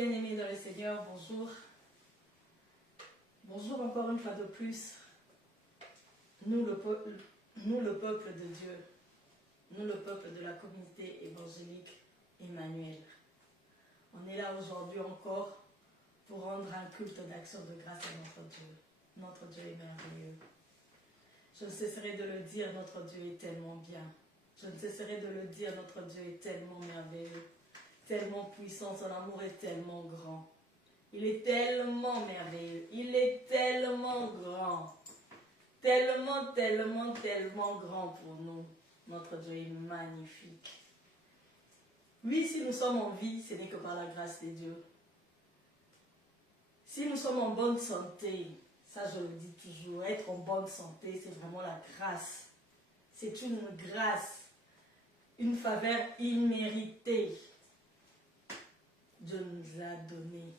bien-aimés dans le Seigneur, bonjour. Bonjour encore une fois de plus. Nous le peuple de Dieu, nous le peuple de la communauté évangélique Emmanuel. On est là aujourd'hui encore pour rendre un culte d'action de grâce à notre Dieu. Notre Dieu est merveilleux. Je ne cesserai de le dire, notre Dieu est tellement bien. Je ne cesserai de le dire, notre Dieu est tellement merveilleux, tellement puissant, son amour est tellement grand. Il est tellement merveilleux, il est tellement grand, tellement, tellement, tellement grand pour nous. Notre Dieu est magnifique. Oui, si nous sommes en vie, ce n'est que par la grâce de Dieu. Si nous sommes en bonne santé, ça je le dis toujours, être en bonne santé, c'est vraiment la grâce. C'est une grâce, une faveur imméritée. Dieu nous l'a donné.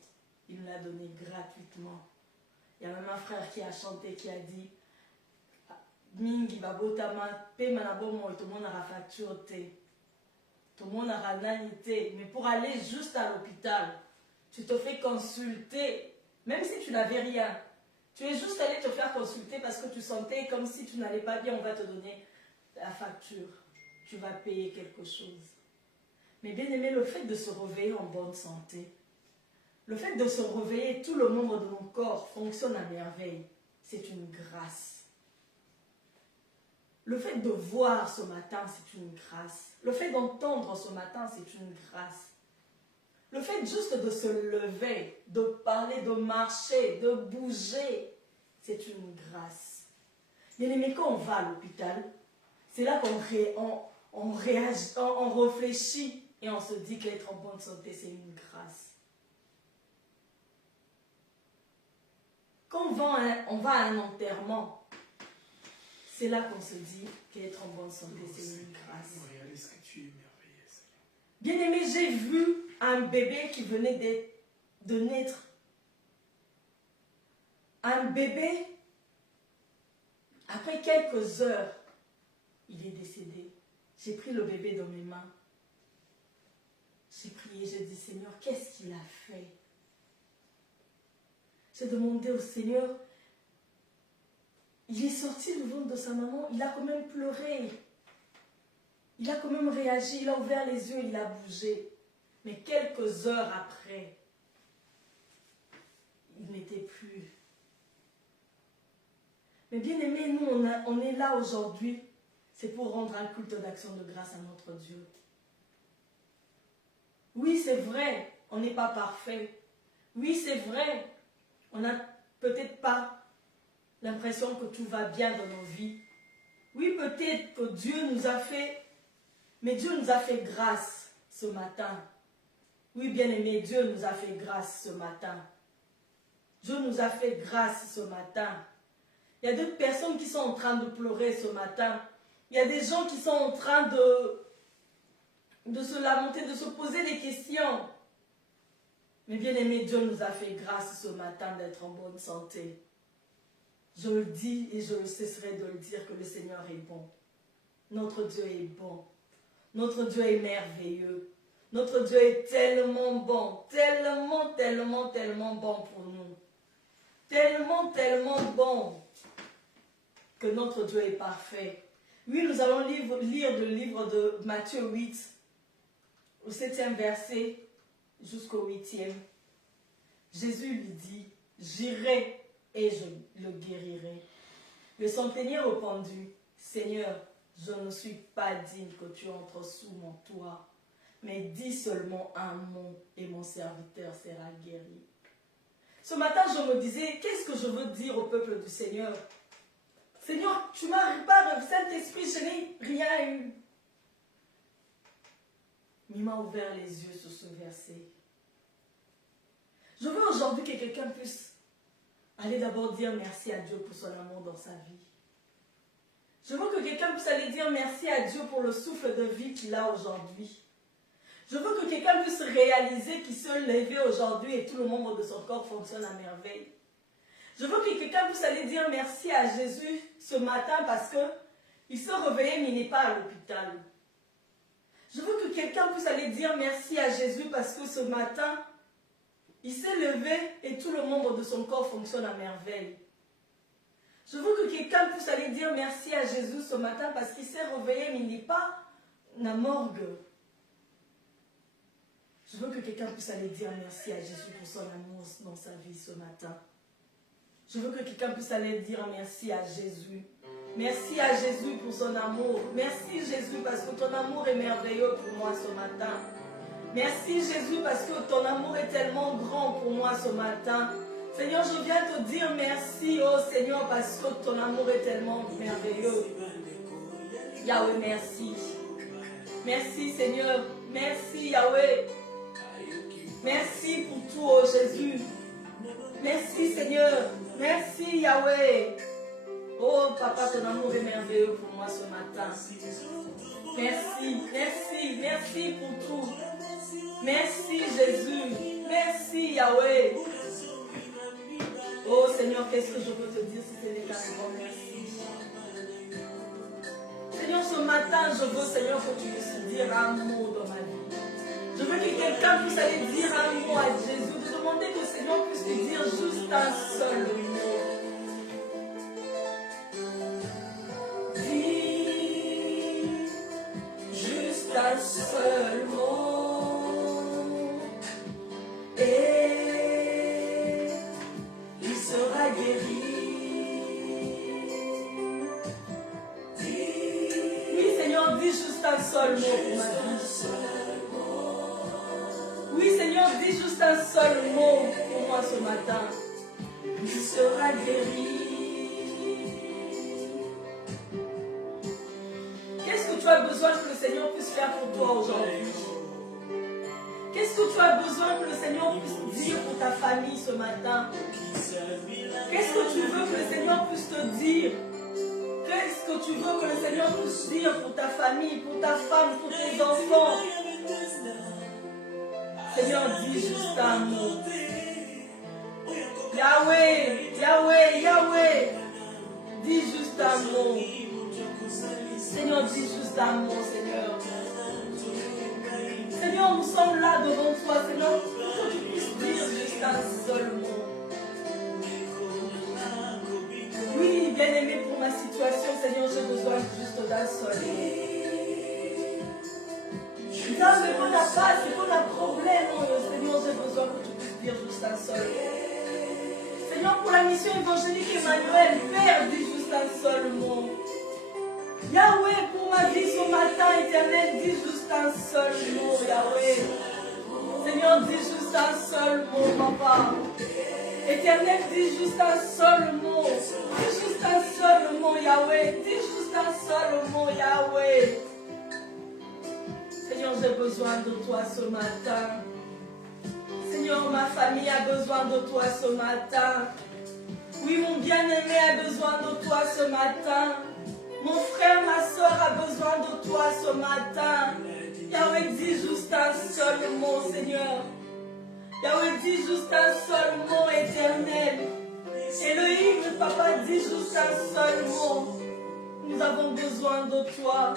Il nous l'a donné gratuitement. Il y a même un frère qui a chanté, qui a dit Mingi babotama, pe manabomo, tout le monde a facture, tout le monde a nanité. Mais pour aller juste à l'hôpital, tu te fais consulter, même si tu n'avais rien. Tu es juste allé te faire consulter parce que tu sentais comme si tu n'allais pas bien, on va te donner la facture. Tu vas payer quelque chose. Mais bien aimé, le fait de se réveiller en bonne santé, le fait de se réveiller, tout le membre de mon corps fonctionne à merveille. C'est une grâce. Le fait de voir ce matin, c'est une grâce. Le fait d'entendre ce matin, c'est une grâce. Le fait juste de se lever, de parler, de marcher, de bouger, c'est une grâce. Bien aimé, quand on va à l'hôpital, c'est là qu'on réagit, on réfléchit et on se dit qu'être en bonne santé, c'est une grâce. Quand on va à un enterrement, c'est là qu'on se dit qu'être en bonne santé, c'est une grâce. Bien aimé, j'ai vu un bébé qui venait de naître. Un bébé, après quelques heures, il est décédé. J'ai pris le bébé dans mes mains. J'ai prié, j'ai dit, Seigneur, qu'est-ce qu'il a fait? J'ai demandé au Seigneur, il est sorti du ventre de sa maman, il a quand même pleuré. Il a quand même réagi, il a ouvert les yeux, il a bougé. Mais quelques heures après, il n'était plus. Mais bien aimé, nous, on est là aujourd'hui, c'est pour rendre un culte d'action de grâce à notre Dieu. Oui, c'est vrai, on n'est pas parfait. Oui, c'est vrai, on n'a peut-être pas l'impression que tout va bien dans nos vies. Oui, peut-être que Dieu nous a fait, mais Dieu nous a fait grâce ce matin. Oui, bien-aimé, Dieu nous a fait grâce ce matin. Dieu nous a fait grâce ce matin. Il y a d'autres personnes qui sont en train de pleurer ce matin. Il y a des gens qui sont en train de se lamenter, de se poser des questions. Mais bien-aimé, Dieu nous a fait grâce ce matin d'être en bonne santé. Je le dis et je ne cesserai de le dire que le Seigneur est bon. Notre Dieu est bon. Notre Dieu est merveilleux. Notre Dieu est tellement bon, tellement, tellement, tellement bon pour nous. Tellement, tellement bon que notre Dieu est parfait. Oui, nous allons lire le livre de Matthieu 8, au 7e verset jusqu'au 8e. Jésus lui dit, j'irai et je le guérirai. Le centenier répondit, Seigneur, je ne suis pas digne que tu entres sous mon toit, mais dis seulement un mot et mon serviteur sera guéri. Ce matin, je me disais, qu'est-ce que je veux dire au peuple du Seigneur? Seigneur, tu m'as pas, Saint-Esprit, je n'ai rien eu. Il m'a ouvert les yeux sur ce verset. Je veux aujourd'hui que quelqu'un puisse aller d'abord dire merci à Dieu pour son amour dans sa vie. Je veux que quelqu'un puisse aller dire merci à Dieu pour le souffle de vie qu'il a aujourd'hui. Je veux que quelqu'un puisse réaliser qu'il se levait aujourd'hui et tout le membre de son corps fonctionne à merveille. Je veux que quelqu'un puisse aller dire merci à Jésus ce matin parce qu'il se réveillait mais il n'est pas à l'hôpital. Je veux que quelqu'un puisse aller dire merci à Jésus parce que ce matin, Il s'est levé et tout le membre de son corps fonctionne à merveille. Je veux que quelqu'un puisse aller dire merci à Jésus ce matin parce qu'il s'est réveillé, mais il n'est pas dans la morgue. Je veux que quelqu'un puisse aller dire merci à Jésus pour son amour dans sa vie ce matin. Je veux que quelqu'un puisse aller dire merci à Jésus. Merci à Jésus pour son amour. Merci Jésus parce que ton amour est merveilleux pour moi ce matin. Merci Jésus parce que ton amour est tellement grand pour moi ce matin. Seigneur, je viens te dire merci, oh Seigneur, parce que ton amour est tellement merveilleux. Yahweh, merci. Merci Seigneur. Merci Yahweh. Merci pour tout, oh Jésus. Merci Seigneur. Merci Yahweh. Oh Papa, ton amour est merveilleux pour moi ce matin. Merci, merci, merci pour tout. Merci Jésus. Merci Yahweh. Oh Seigneur, qu'est-ce que je peux te dire si ce n'est qu'un grand merci. Seigneur, ce matin, je veux, Seigneur, que tu puisses dire un mot dans ma vie. Je veux que quelqu'un puisse aller dire un mot à Jésus, de demander que le Seigneur puisse lui dire juste un seul mot. Dis juste un seul mot. Et il sera guéri. Oui, Seigneur, dis juste un seul mot pour ma vie. Oui, Seigneur, dis juste un seul mot pour moi ce matin. Il sera guéri. Qu'est-ce que tu as besoin que le Seigneur puisse faire pour toi aujourd'hui? Qu'est-ce que tu as besoin que le Seigneur puisse dire pour ta famille ce matin? Qu'est-ce que tu veux que le Seigneur puisse te dire? Qu'est-ce que tu veux que le Seigneur puisse dire pour ta famille, pour ta femme, pour tes enfants? Seigneur, dis juste un mot. Yahweh, Yahweh, Yahweh. Dis juste un mot. Seigneur, dis juste un mot, Seigneur. Seigneur, nous sommes là devant toi, Seigneur, pour que tu puisses dire juste un seul mot. Oui, bien-aimé, pour ma situation, Seigneur, j'ai besoin juste d'un seul mot. Non, mais qu'on n'a pas, c'est qu'on a un problème, Seigneur, j'ai besoin que tu puisses dire juste un seul mot. Seigneur, pour la mission évangélique Emmanuel, Père, dis juste un seul mot. Yahweh, pour ma vie ce matin, éternel, dis juste un seul mot, Yahweh. Seigneur, dis juste un seul mot, Papa. Éternel, dis juste un seul mot. Dis juste un seul mot, Yahweh. Dis juste un seul mot, Yahweh. Seigneur, j'ai besoin de toi ce matin. Seigneur, ma famille a besoin de toi ce matin. Oui, mon bien-aimé a besoin de toi ce matin. Mon frère, ma soeur a besoin de toi ce matin. Yahweh, dis juste un seul mot, Seigneur. Yahweh, dis juste un seul mot, éternel. Elohim, Papa, dis juste un seul mot. Nous avons besoin de toi.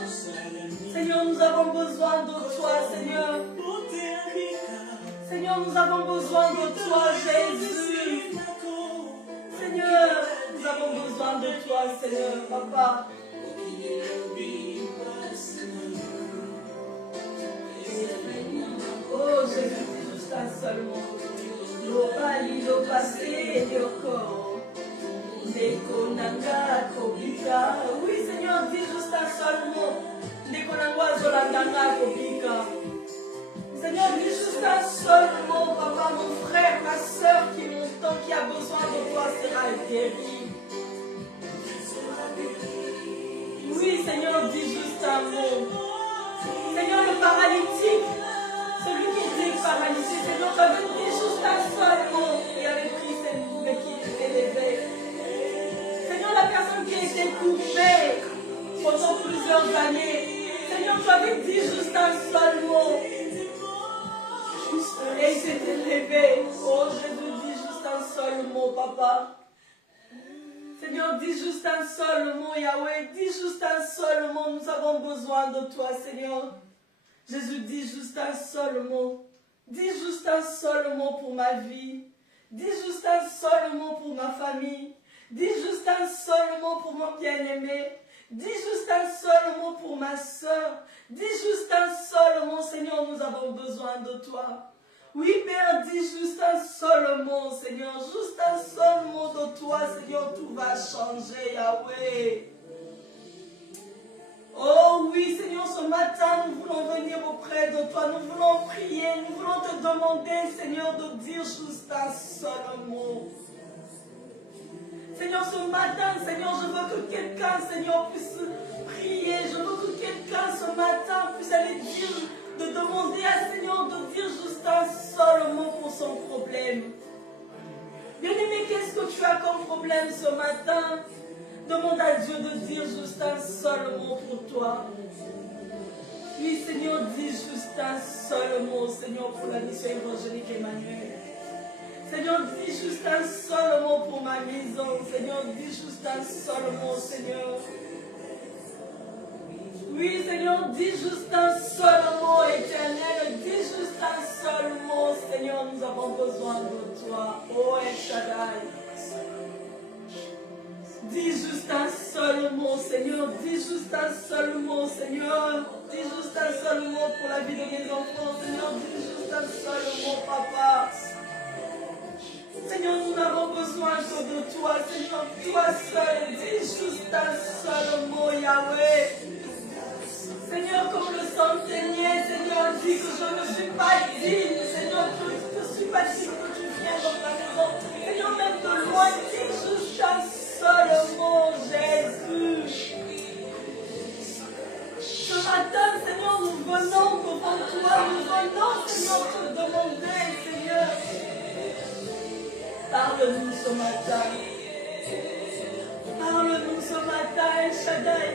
Seigneur, nous avons besoin de toi, Seigneur. Seigneur, nous avons besoin de toi, Jésus. Seigneur, nous avons besoin de toi, Seigneur, Papa. Oh, Jésus, dis juste un seul mot. Lo pali, lo passé, lo corps. Oui, Seigneur, dis juste un seul mot. Seigneur, dis juste un seul mot, Papa, mon frère, ma soeur qui m'entend, qui a besoin de toi, sera guéri. Oui, Seigneur, dis juste un mot. Seigneur, le paralytique, celui qui était paralysé, Seigneur, tu avais dit juste un seul mot. Il avait pris cette boule qui était élevée. La personne qui a été coupée pendant plusieurs années, Seigneur, tu avais dit juste un seul mot. Et il s'est élevé. Oh Jésus, dis juste un seul mot, Papa. Seigneur, dis juste un seul mot, Yahweh. Dis juste un seul mot. Nous avons besoin de toi, Seigneur. Jésus, dis juste un seul mot. Dis juste un seul mot pour ma vie. Dis juste un seul mot pour ma famille. Dis juste un seul mot pour mon bien-aimé. Dis juste un seul mot pour ma soeur. Dis juste un seul mot, Seigneur, nous avons besoin de toi. Oui, Père, dis juste un seul mot, Seigneur. Juste un seul mot de toi, Seigneur, tout va changer, Yahweh. Oh oui, Seigneur, ce matin, nous voulons venir auprès de toi. Nous voulons prier. Nous voulons te demander, Seigneur, de dire juste un seul mot. Seigneur, ce matin, Seigneur, je veux que quelqu'un, Seigneur, puisse prier. Je veux que quelqu'un, ce matin, puisse aller dire, de demander à Seigneur de dire juste un seul mot pour son problème. Bien-aimé, qu'est-ce que tu as comme problème ce matin? Demande à Dieu de dire juste un seul mot pour toi. Oui, Seigneur, dis juste un seul mot, Seigneur, pour la mission évangélique Emmanuel. Seigneur, dis juste un seul mot pour ma maison. Seigneur, dis juste un seul mot, Seigneur. Oui, Seigneur, dis juste un seul mot, éternel. Dis juste un seul mot, Seigneur, nous avons besoin de toi. Oh, El Shaddai. Dis juste un seul mot, Seigneur. Dis juste un seul mot, Seigneur. Dis juste un seul mot pour la vie de mes enfants. Seigneur, dis juste un seul mot, Papa. Seigneur, nous n'avons besoin que de toi. Seigneur, toi seul. Dis juste un seul mot, Yahweh. Seigneur, comme le centenier, Seigneur, dit que je ne suis pas digne. Seigneur, je ne suis pas digne que tu viennes dans ta maison. Seigneur, même de loin, dis juste un seul mot, Jésus. Ce matin, Seigneur, nous venons devant toi. Nous venons, Seigneur, te demander, Seigneur. Parle-nous ce matin. Parle-nous ce matin, El Shaddai.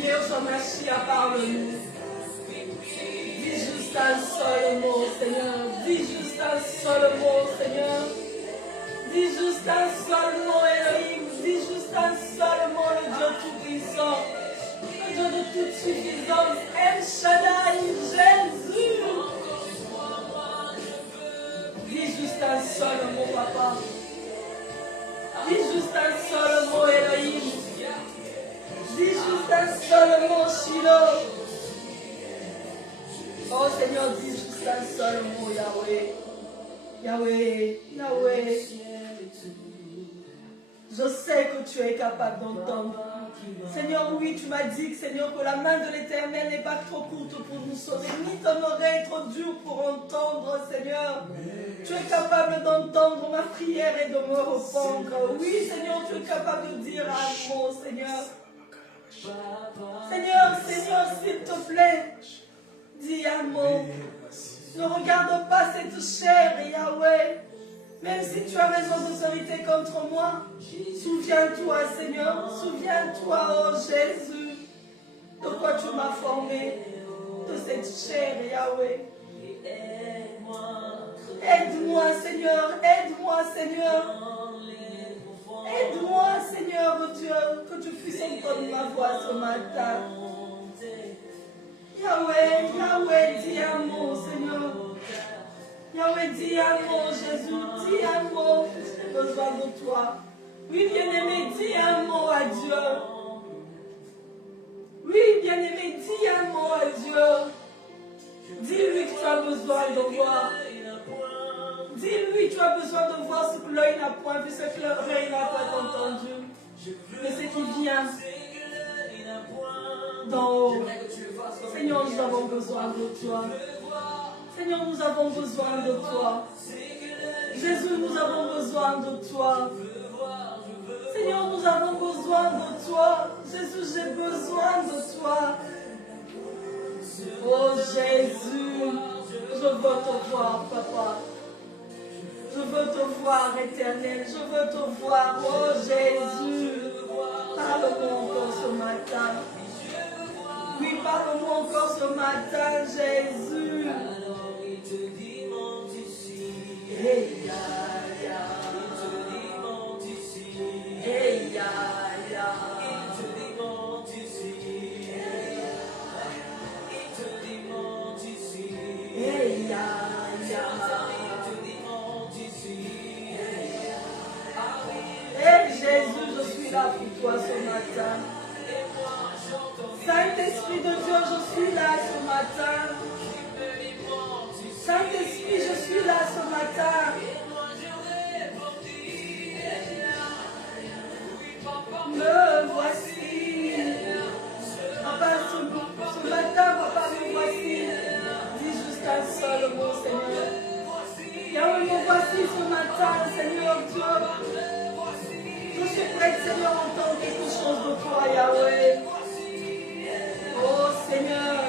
Yeshua Mashiach, parle-nous. Dis juste un seul mot, Seigneur. Dis juste un seul mot, Seigneur. Dis juste un seul mot, Elohim. Dis juste un seul mot, le Dieu Tout-Puissant. Le Dieu de toute suffisance. El Shaddai, Jésus. Dis juste un seul mot, Papa. Dis juste un seul mot, Elohim. Dis juste un seul mot, Shiloh. Oh Seigneur, dis juste un seul mot, Yahweh. Yahweh, Yahweh. Je sais que tu es capable d'entendre. Seigneur, oui, tu m'as dit, Seigneur, que la main de l'Éternel n'est pas trop courte pour nous sauver, ni ton oreille trop dure pour entendre, Seigneur. Tu es capable d'entendre ma prière et de me répondre. Oui, Seigneur, tu es capable de dire un mot, Seigneur. Seigneur, Seigneur, s'il te plaît, dis un mot. Ne regarde pas cette chair, Yahweh. Même si tu as raison d'autorité contre moi, souviens-toi, Seigneur, souviens-toi, oh Jésus, de quoi tu m'as formé, de cette chair, Yahweh. Aide-moi, Seigneur, aide-moi, Seigneur. Aide-moi, Seigneur, Dieu, que tu puisses entendre ma voix ce matin. Yahweh, Yahweh, dis un mot, Seigneur. Yahweh, dis un mot, Jésus, dis un mot, j'ai besoin de toi. Oui, bien-aimé, dis un mot à Dieu. Oui, bien-aimé, dis un mot à Dieu. Dis-lui que tu as besoin de voir. Dis-lui que tu as besoin de voir ce que l'œil n'a point vu, ce que l'oreille n'a pas entendu. Mais ce qui vient d'en haut. Seigneur, nous avons besoin de toi. Seigneur, nous avons besoin de toi. Jésus, nous avons besoin de toi. Seigneur, nous avons besoin de toi. Jésus, j'ai besoin de toi. Oh Jésus, je veux te voir, Papa. Je veux te voir, Éternel. Je veux te voir, oh Jésus. Parle-moi encore ce matin. Oui, parle-moi encore ce matin, Jésus. Hey, ya, ya. Hey, ya, ya. Hey, suis là pour toi ce matin. Saint-Esprit de Dieu, je suis là ce matin. Saint-Esprit, je suis là ce matin. Me voici. Papa, ce matin, papa, me voici. Dis juste un seul mot, Seigneur. Yahweh, me voici ce matin, Seigneur Dieu. Je suis prête, Seigneur, à entendre quelque chose de toi, Yahweh. Oh, Seigneur.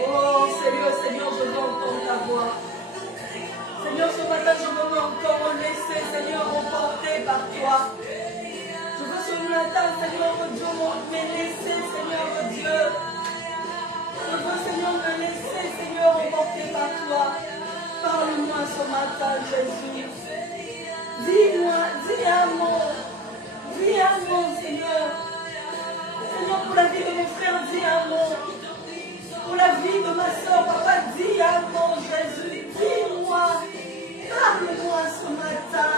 Oh, Seigneur, Seigneur, je veux entendre ta voix. Seigneur, ce matin, je veux encore me laisser, Seigneur, emporter par toi. Je veux ce matin, Seigneur, Dieu, me laisser, Seigneur, Dieu. Je veux, Seigneur, me laisser, Seigneur, emporter par toi. Parle-moi ce matin, Jésus. Dis-moi, dis un mot. Dis un mot, Seigneur. Seigneur, pour la vie de mon frère, dis un mot. Pour la vie de ma soeur, papa, dis un mot, Jésus. Dis-moi. Parle-moi ce matin.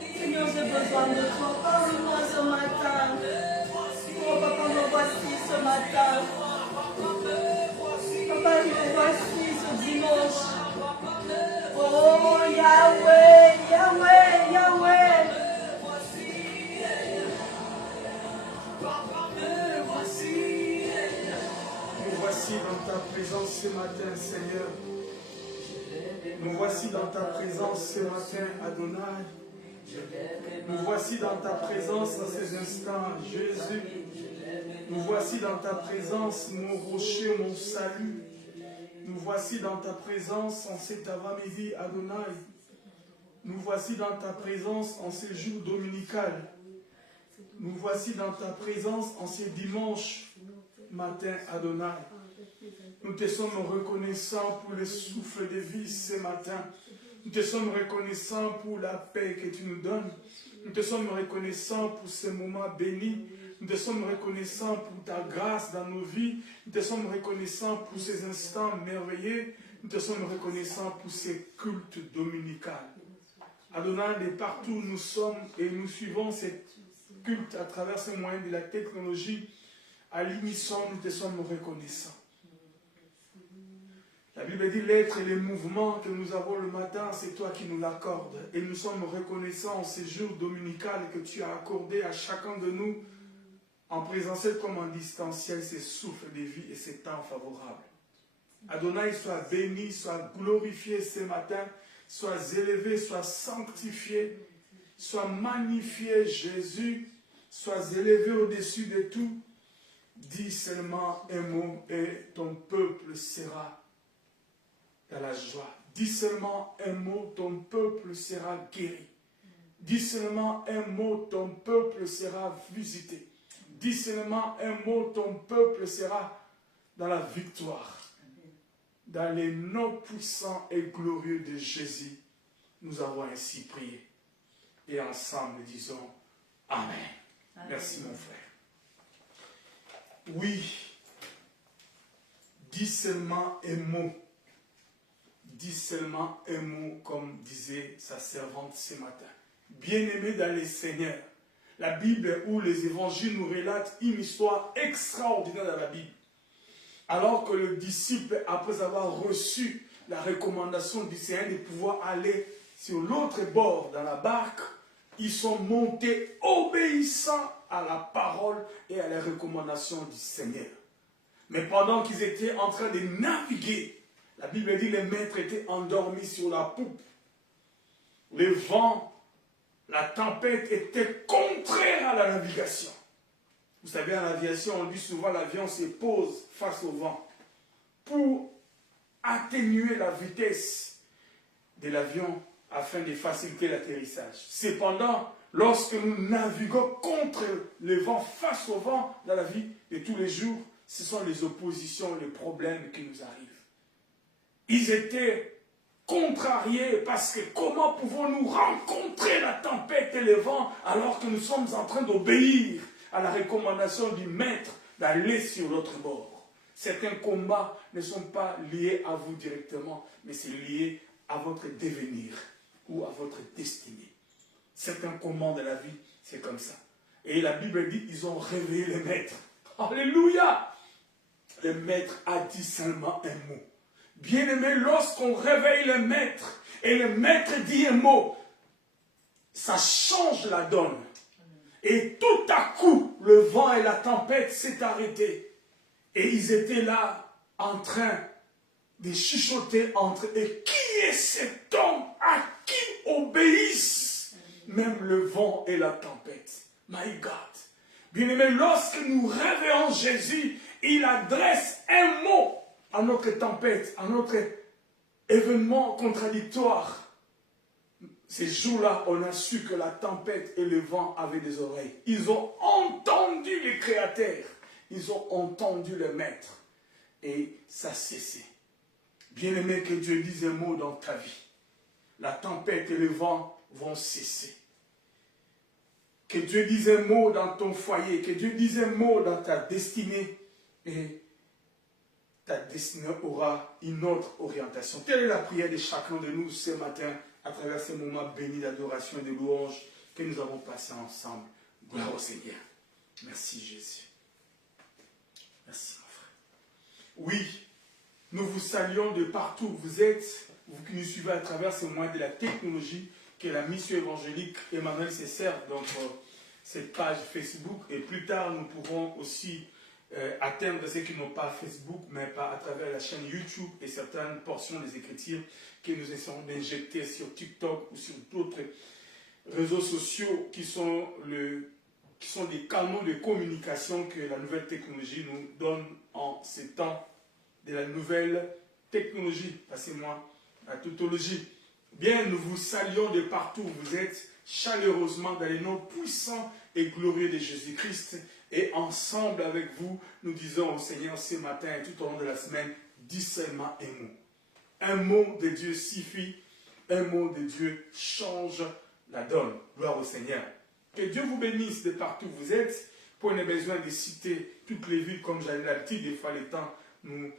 Seigneur, j'ai besoin de toi. Parle-moi ce matin. Oh, papa, me voici ce matin. Papa, me voici ce dimanche. Oh, Yahweh, Yahweh, Yahweh. Nous voici dans ta présence ce matin, Seigneur. Nous voici dans ta présence ce matin, Adonai. Nous voici dans ta présence dans ces instants, Jésus. Nous voici dans ta présence, mon rocher, mon salut. Nous voici dans ta présence en cet avant-midi, Adonai. Nous voici dans ta présence en ces jours dominicales. Nous voici dans ta présence en ces dimanches matin, Adonai. Nous te sommes reconnaissants pour le souffle de vie ce matin. Nous te sommes reconnaissants pour la paix que tu nous donnes. Nous te sommes reconnaissants pour ce moment béni. Nous te sommes reconnaissants pour ta grâce dans nos vies. Nous te sommes reconnaissants pour ces instants merveilleux. Nous te sommes reconnaissants pour ces cultes dominicaux. Adonai, de partout où nous sommes et nous suivons ces cultes à travers ces moyens de la technologie, à l'unisson, nous te sommes reconnaissants. La Bible dit l'être et les mouvements que nous avons le matin, c'est toi qui nous l'accordes. Et nous sommes reconnaissants en ces jours dominicaux que tu as accordé à chacun de nous, en présentiel comme en distanciel, ces souffles de vie et ces temps favorables. Adonai, sois béni, sois glorifié ce matin, sois élevé, sois sanctifié, sois magnifié, Jésus, sois élevé au-dessus de tout. Dis seulement un mot et ton peuple sera dans la joie. Dis seulement un mot, ton peuple sera guéri. Dis seulement un mot, ton peuple sera visité. Dis seulement un mot, ton peuple sera dans la victoire. Dans les noms puissants et glorieux de Jésus, nous avons ainsi prié. Et ensemble, disons Amen. Amen. Merci mon frère. Oui, dis seulement un mot. Dis seulement un mot, comme disait sa servante ce matin. Bien-aimé dans le Seigneur, la Bible où les évangiles nous relatent une histoire extraordinaire dans la Bible. Alors que le disciple, après avoir reçu la recommandation du Seigneur de pouvoir aller sur l'autre bord dans la barque, ils sont montés obéissants à la parole et à la recommandation du Seigneur. Mais pendant qu'ils étaient en train de naviguer, la Bible dit que les maîtres étaient endormis sur la poupe. Le vent, la tempête étaient contraires à la navigation. Vous savez, en aviation, on dit souvent l'avion se pose face au vent pour atténuer la vitesse de l'avion afin de faciliter l'atterrissage. Cependant, lorsque nous naviguons contre le vent, face au vent, dans la vie de tous les jours, ce sont les oppositions, les problèmes qui nous arrivent. Ils étaient contrariés parce que comment pouvons-nous rencontrer la tempête et le vent alors que nous sommes en train d'obéir à la recommandation du maître d'aller sur l'autre bord. Certains combats ne sont pas liés à vous directement, mais c'est lié à votre devenir ou à votre destinée. Certains combats de la vie, c'est comme ça. Et la Bible dit, ils ont réveillé le maître. Alléluia! Le maître a dit seulement un mot. Bien-aimé, lorsqu'on réveille le maître et le maître dit un mot, ça change la donne. Et tout à coup, le vent et la tempête s'est arrêté. Et ils étaient là en train de chuchoter entre eux. Et qui est cet homme à qui obéissent même le vent et la tempête? My God. Bien-aimé, lorsque nous réveillons Jésus, il adresse un mot à notre tempête, à notre événement contradictoire. Ces jours-là, on a su que la tempête et le vent avaient des oreilles. Ils ont entendu le Créateur. Ils ont entendu le Maître. Et ça cessait. Bien-aimé, que Dieu dise un mot dans ta vie. La tempête et le vent vont cesser. Que Dieu dise un mot dans ton foyer. Que Dieu dise un mot dans ta destinée. Et ta destinée aura une autre orientation. Telle est la prière de chacun de nous ce matin, à travers ces moments bénis d'adoration et de louange que nous avons passés ensemble. Gloire au Seigneur. Merci Jésus. Merci mon frère. Oui, nous vous saluons de partout où vous êtes, vous qui nous suivez à travers ces moyens de la technologie, qui est la mission évangélique Emmanuel Cesser, donc cette page Facebook. Et plus tard, nous pourrons aussi atteindre ceux qui n'ont pas Facebook, mais pas à travers la chaîne YouTube et certaines portions des Écritures que nous essayons d'injecter sur TikTok ou sur d'autres réseaux sociaux qui sont des canaux de communication que la nouvelle technologie nous donne en ces temps de la nouvelle technologie. Passez-moi la tautologie. Bien, nous vous saluons de partout où vous êtes, chaleureusement dans les noms puissants et glorieux de Jésus-Christ. Et ensemble avec vous, nous disons au Seigneur ce matin et tout au long de la semaine, dis seulement un mot. Un mot de Dieu suffit, un mot de Dieu change la donne. Gloire au Seigneur. Que Dieu vous bénisse de partout où vous êtes. Pour ne besoin de citer toutes les villes comme j'avais l'habitude, des fois le temps nous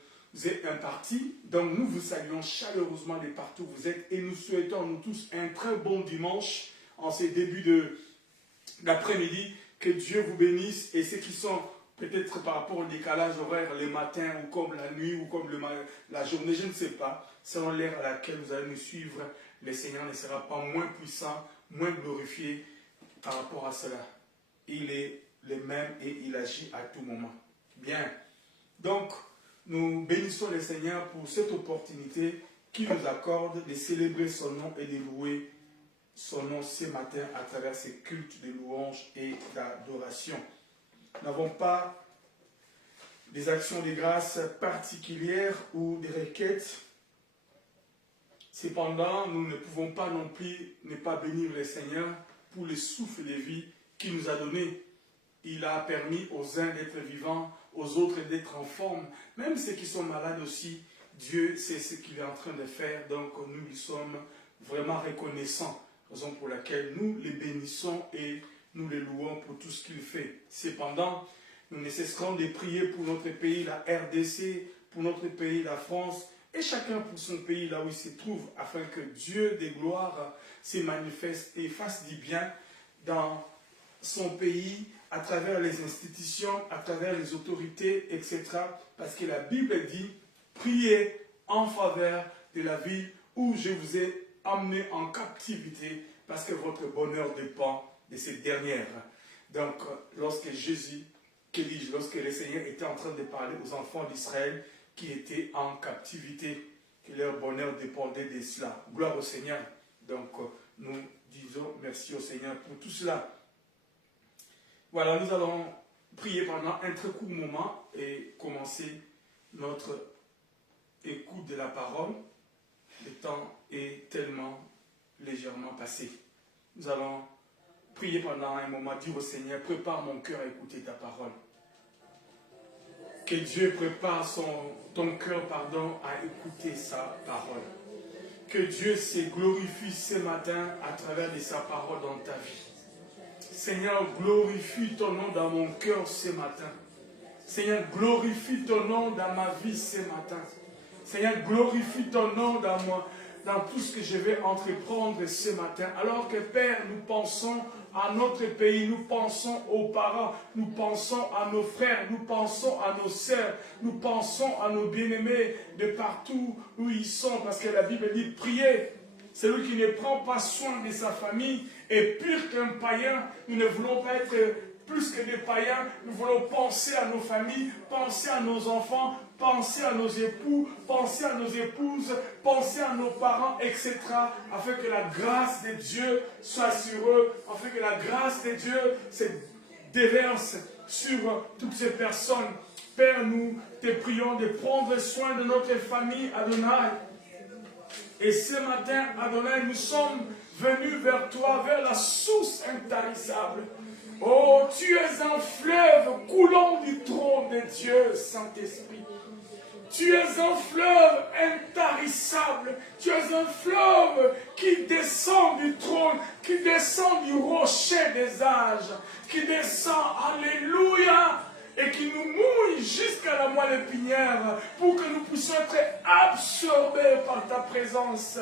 est imparti. Donc nous vous saluons chaleureusement de partout où vous êtes et nous souhaitons nous tous un très bon dimanche en ces débuts d'après-midi. Que Dieu vous bénisse et ceux qui sont peut-être par rapport au décalage horaire, les matins ou comme la nuit ou comme la journée, je ne sais pas, selon l'heure à laquelle vous allez nous suivre, le Seigneur ne sera pas moins puissant, moins glorifié par rapport à cela. Il est le même et il agit à tout moment. Bien. Donc, nous bénissons le Seigneur pour cette opportunité qu'il nous accorde de célébrer son nom et de louer son nom ce matin à travers ces cultes de louange et d'adoration. Nous n'avons pas des actions de grâce particulières ou des requêtes. Cependant, nous ne pouvons pas non plus ne pas bénir le Seigneur pour le souffle de vie qu'il nous a donné. Il a permis aux uns d'être vivants, aux autres d'être en forme. Même ceux qui sont malades aussi, Dieu sait ce qu'il est en train de faire. Donc nous lui sommes vraiment reconnaissants. Raison pour laquelle nous les bénissons et nous les louons pour tout ce qu'il fait. Cependant, nous ne cesserons de prier pour notre pays, la RDC, pour notre pays, la France, et chacun pour son pays, là où il se trouve, afin que Dieu des gloires se manifeste et fasse du bien dans son pays, à travers les institutions, à travers les autorités, etc. Parce que la Bible dit, priez en faveur de la ville où je vous ai amené en captivité, parce que votre bonheur dépend de cette dernière. Donc, lorsque lorsque le Seigneur était en train de parler aux enfants d'Israël qui étaient en captivité, que leur bonheur dépendait de cela. Gloire au Seigneur. Donc, nous disons merci au Seigneur pour tout cela. Voilà, nous allons prier pendant un très court moment et commencer notre écoute de la parole. Le temps est tellement légèrement passé. Nous allons prier pendant un moment, dire au Seigneur, prépare mon cœur à écouter ta parole. Que Dieu prépare ton cœur, à écouter sa parole. Que Dieu se glorifie ce matin à travers de sa parole dans ta vie. Seigneur, glorifie ton nom dans mon cœur ce matin. Seigneur, glorifie ton nom dans ma vie ce matin. Seigneur, glorifie ton nom dans moi, dans tout ce que je vais entreprendre ce matin. Alors que Père, nous pensons à notre pays, nous pensons aux parents, nous pensons à nos frères, nous pensons à nos sœurs, nous pensons à nos bien-aimés de partout où ils sont, parce que la Bible dit priez. Celui qui ne prend pas soin de sa famille est pire qu'un païen. Nous ne voulons pas être plus que des païens, nous voulons penser à nos familles, penser à nos enfants, penser à nos époux, penser à nos épouses, penser à nos parents, etc. Afin que la grâce de Dieu soit sur eux, afin que la grâce de Dieu se déverse sur toutes ces personnes. Père, nous te prions de prendre soin de notre famille, Adonai. Et ce matin, Adonai, nous sommes venus vers toi, vers la source intarissable. Oh, tu es un fleuve coulant du trône de Dieu, Saint-Esprit. Tu es un fleuve intarissable. Tu es un fleuve qui descend du trône, qui descend du rocher des âges, qui descend, alléluia, et qui nous mouille jusqu'à la moelle épinière pour que nous puissions être absorbés par ta présence.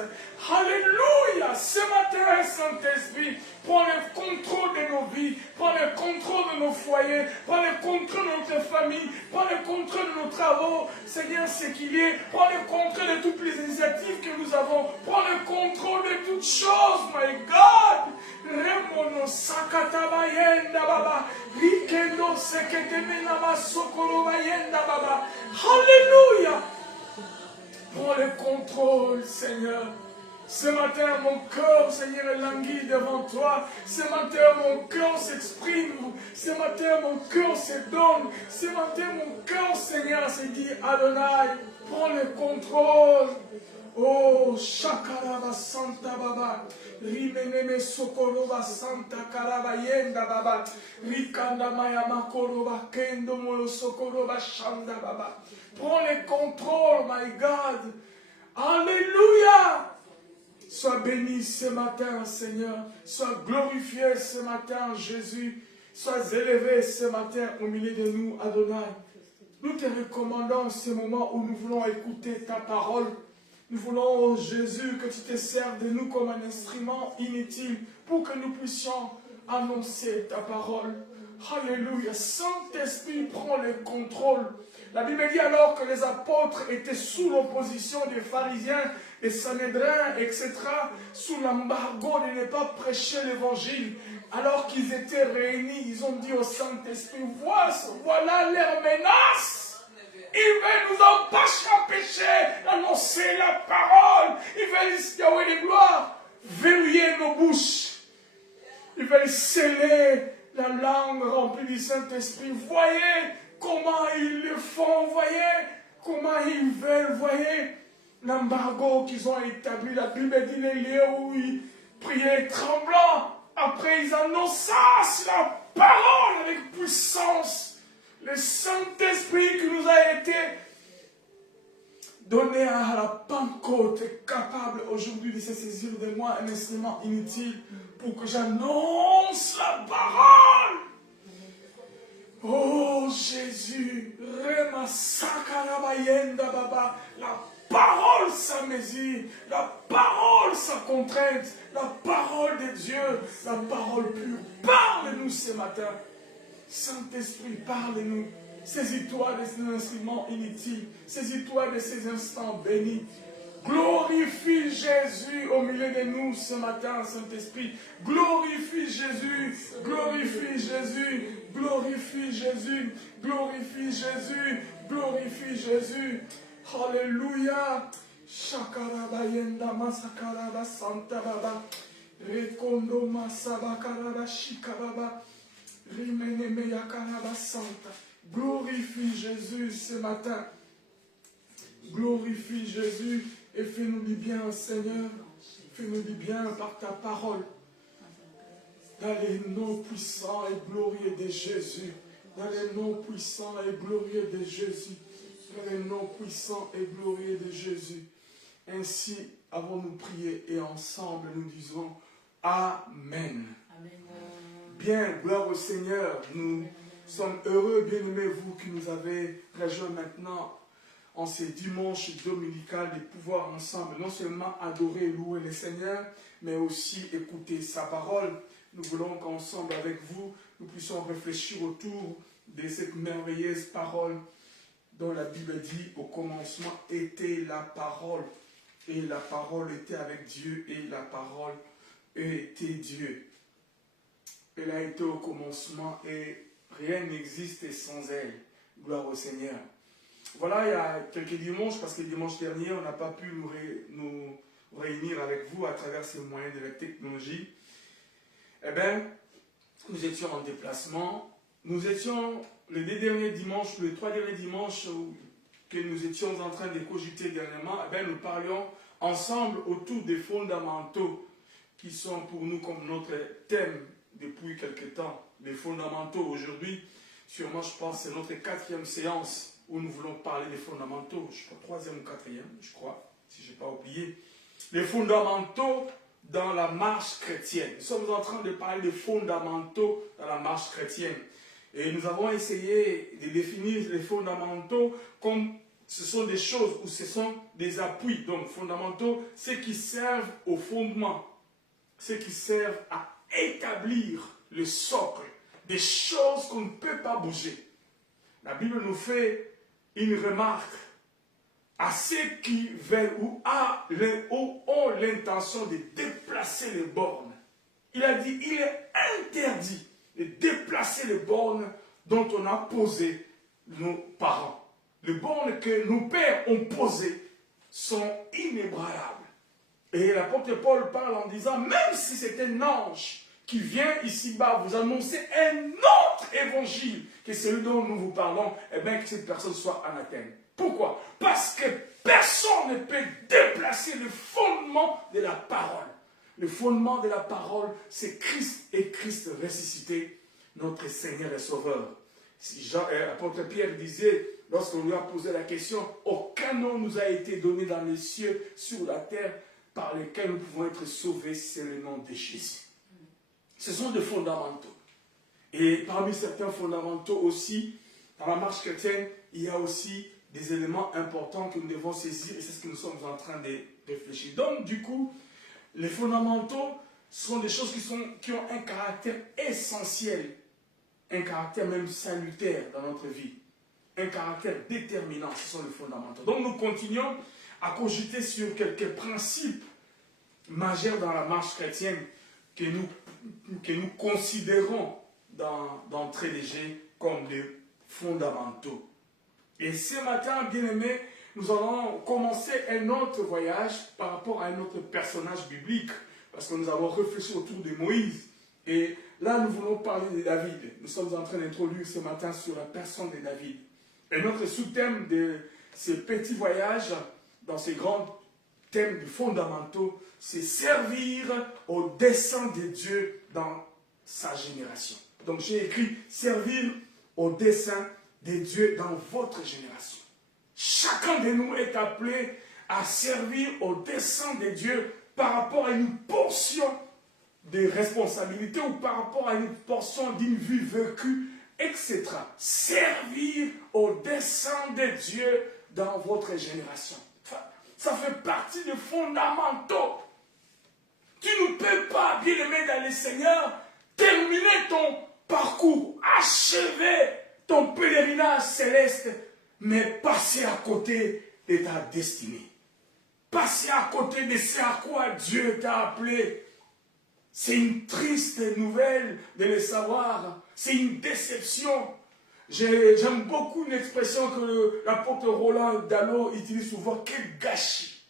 Alléluia! Ce matin, Saint-Esprit, prends le contrôle de nos vies, prends le contrôle de nos foyers, prends le contrôle de notre famille, prends le contrôle de nos travaux. Seigneur, ce qu'il y est, prends le contrôle de toutes les initiatives que nous avons, prends le contrôle de toutes choses, my God! Remono sakatabayenda baba, rikendo seketemena masokorobayenda baba. Alléluia! Prends le contrôle, Seigneur. Ce matin, mon cœur, Seigneur, est langui devant toi. Ce matin, mon cœur s'exprime. Ce matin, mon cœur se donne. Ce matin, mon cœur, Seigneur, se dit, Adonai, prends le contrôle. Oh, Shakaraba Santa Baba, Rimeneme Sokoroba Santa Karabayenda Baba, Rikanda Mayama Koroba Kendo Molo Sokoroba Shanda Baba. Prends le contrôle, my God. Alléluia. Sois béni ce matin, Seigneur. Sois glorifié ce matin, Jésus. Sois élevé ce matin au milieu de nous, Adonai. Nous te recommandons ce moment où nous voulons écouter ta parole. Nous voulons, oh Jésus, que tu te serves de nous comme un instrument inutile pour que nous puissions annoncer ta parole. Alléluia. Saint-Esprit prend le contrôle. La Bible dit alors que les apôtres étaient sous l'opposition des pharisiens, des Sanhédrins, etc., sous l'embargo de ne pas prêcher l'évangile. Alors qu'ils étaient réunis, ils ont dit au Saint-Esprit, voilà leur menace. Ils veulent nous empêcher d'annoncer la parole. Ils veulent, Yahweh de gloire, verrouiller nos bouches. Ils veulent sceller la langue remplie du Saint-Esprit. Voyez comment ils le font. Voyez comment ils veulent. Voyez l'embargo qu'ils ont établi. La Bible dit les lieux où ils priaient tremblants. Après, ils annonçaient la parole avec puissance. Le Saint-Esprit qui nous a été donné à la Pentecôte est capable aujourd'hui de se saisir de moi un instrument inutile pour que j'annonce la parole. Oh Jésus, la parole sa mesure, la parole sa contrainte, la parole de Dieu, la parole pure. Parle-nous ce matin. Saint-Esprit, parle-nous. Saisis-toi de ces instruments inutiles. Saisis-toi de ces instants bénis. Glorifie Jésus au milieu de nous ce matin, Saint-Esprit. Glorifie Jésus. Glorifie Jésus. Glorifie Jésus. Glorifie Jésus. Glorifie Jésus. Alléluia. Shakarabayenda masakaraba santa baba. Rekondo masabakaraba shikaraba. Glorifie Jésus ce matin. Glorifie Jésus et fais-nous du bien, Seigneur. Fais-nous du bien par ta parole. Dans les noms puissants et glorieux de Jésus. Dans les noms puissants et glorieux de Jésus. Dans les noms puissants et glorieux de Jésus. Ainsi avons-nous prié et ensemble nous disons Amen. Amen. Bien, gloire au Seigneur. Nous sommes heureux, bien-aimés, vous qui nous avez rejoints maintenant en ces dimanches dominicales de pouvoir ensemble non seulement adorer et louer le Seigneur, mais aussi écouter sa parole. Nous voulons qu'ensemble avec vous, nous puissions réfléchir autour de cette merveilleuse parole dont la Bible dit au commencement était la parole. Et la parole était avec Dieu et la parole était Dieu. Elle a été au commencement et rien n'existe sans elle. Gloire au Seigneur. Voilà, il y a quelques dimanches, parce que le dimanche dernier, on n'a pas pu nous réunir avec vous à travers ces moyens de la technologie. Eh bien, nous étions en déplacement. Nous étions les 2 derniers dimanches, les 3 derniers dimanches que nous étions en train de cogiter dernièrement, eh bien, nous parlions ensemble autour des fondamentaux qui sont pour nous comme notre thème depuis quelque temps. Les fondamentaux aujourd'hui, sûrement je pense que c'est notre 4e séance où nous voulons parler des fondamentaux. Je crois 3e ou 4e, je crois, si je n'ai pas oublié. Les fondamentaux dans la marche chrétienne. Nous sommes en train de parler des fondamentaux dans la marche chrétienne. Et nous avons essayé de définir les fondamentaux comme ce sont des choses ou ce sont des appuis. Donc, fondamentaux, ceux qui servent au fondement, ceux qui servent à établir le socle, des choses qu'on ne peut pas bouger. La Bible nous fait une remarque à ceux qui veulent ou ont l'intention de déplacer les bornes. Il a dit, il est interdit de déplacer les bornes dont on a posé nos parents. Les bornes que nos pères ont posées sont inébranlables. Et l'apôtre Paul parle en disant, même si c'est un ange qui vient ici-bas vous annoncer un autre évangile que celui dont nous vous parlons, eh bien que cette personne soit anathème. Pourquoi? Parce que personne ne peut déplacer le fondement de la parole. Le fondement de la parole, c'est Christ et Christ ressuscité, notre Seigneur et Sauveur. Si l'apôtre Pierre disait, lorsqu'on lui a posé la question, aucun nom nous a été donné dans les cieux, sur la terre, par lesquels nous pouvons être sauvés, c'est le nom de Jésus. Ce sont des fondamentaux. Et parmi certains fondamentaux aussi, dans la marche chrétienne, il y a aussi des éléments importants que nous devons saisir, et c'est ce que nous sommes en train de réfléchir. Donc, du coup, les fondamentaux sont des choses qui ont un caractère essentiel, un caractère même salutaire dans notre vie, un caractère déterminant, ce sont les fondamentaux. Donc, nous continuons à cogiter sur quelques principes majeurs dans la marche chrétienne que nous considérons d'entrée de jeu comme des fondamentaux. Et ce matin, bien-aimés, nous allons commencer un autre voyage par rapport à un autre personnage biblique, parce que nous avons réfléchi autour de Moïse. Et là, nous voulons parler de David. Nous sommes en train d'introduire ce matin sur la personne de David. Et notre sous-thème de ce petit voyage, dans ces grands thèmes fondamentaux, c'est servir au dessein de Dieu dans sa génération. Donc j'ai écrit servir au dessein de Dieu dans votre génération. Chacun de nous est appelé à servir au dessein de Dieu par rapport à une portion de responsabilité ou par rapport à une portion d'une vie vécue, etc. Servir au dessein de Dieu dans votre génération. Ça fait partie des fondamentaux. Tu ne peux pas, bien-aimé dans le Seigneur, terminer ton parcours, achever ton pèlerinage céleste, mais passer à côté de ta destinée. Passer à côté de ce à quoi Dieu t'a appelé. C'est une triste nouvelle de le savoir. C'est une déception. J'aime beaucoup une expression que l'apôtre Roland Dallot utilise souvent. Quel gâchis!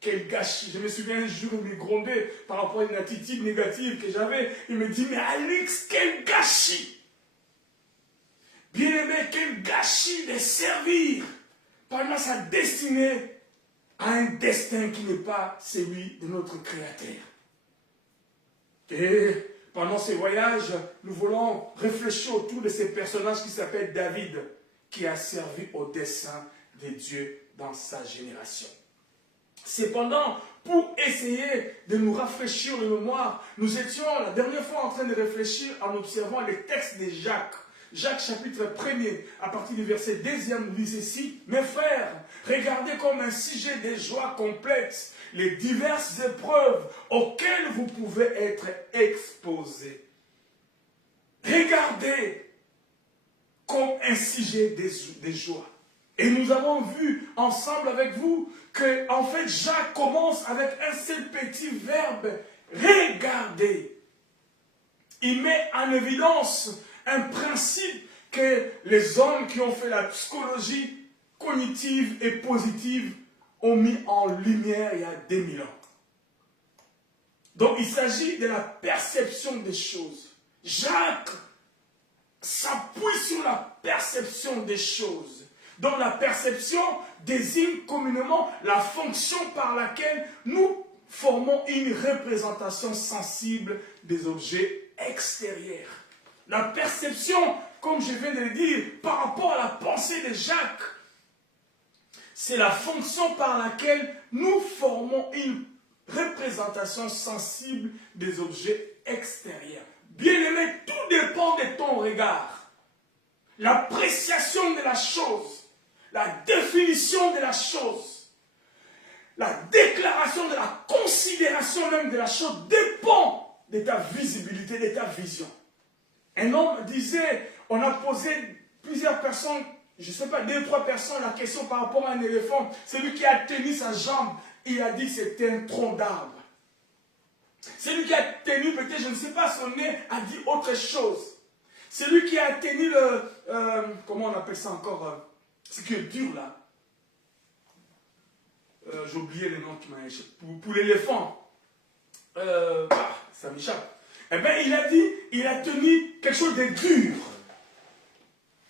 Quel gâchis! Je me souviens un jour, il me grondait par rapport à une attitude négative que j'avais. Il me dit, mais Alex, quel gâchis! Bien-aimé, quel gâchis de servir pendant sa destinée à un destin qui n'est pas celui de notre Créateur. Et pendant ce voyage, nous voulons réfléchir autour de ce personnage qui s'appelle David, qui a servi au dessein de Dieu dans sa génération. Cependant, pour essayer de nous rafraîchir le mémoire, nous étions la dernière fois en train de réfléchir en observant les textes de Jacques. Jacques chapitre 1er, à partir du verset 2e, lisez ici, « Mes frères, regardez comme un sujet de joie complète les diverses épreuves auxquelles vous pouvez être exposés. » Regardez comme un sujet de joie. Et nous avons vu ensemble avec vous que, en fait, Jacques commence avec un seul petit verbe, regarder. Il met en évidence un principe que les hommes qui ont fait la psychologie cognitive et positive ont mis en lumière il y a 2000 ans. Donc, il s'agit de la perception des choses. Jacques s'appuie sur la perception des choses. Donc la perception désigne communément la fonction par laquelle nous formons une représentation sensible des objets extérieurs. La perception, comme je viens de le dire, par rapport à la pensée de Jacques, c'est la fonction par laquelle nous formons une représentation sensible des objets extérieurs. Bien-aimé, tout dépend de ton regard. L'appréciation de la chose, la définition de la chose, la déclaration de la considération même de la chose dépend de ta visibilité, de ta vision. Un homme disait, on a posé plusieurs personnes, je ne sais pas, 2 ou 3 personnes, la question par rapport à un éléphant. Celui qui a tenu sa jambe, il a dit que c'était un tronc d'arbre. Celui qui a tenu, peut-être, je ne sais pas, son nez, a dit autre chose. Celui qui a tenu le... comment on appelle ça encore ce qui est dur là. J'ai oublié le nom qui m'a échappé. Pour l'éléphant. Ça m'échappe. Eh bien, il a dit, il a tenu quelque chose de dur.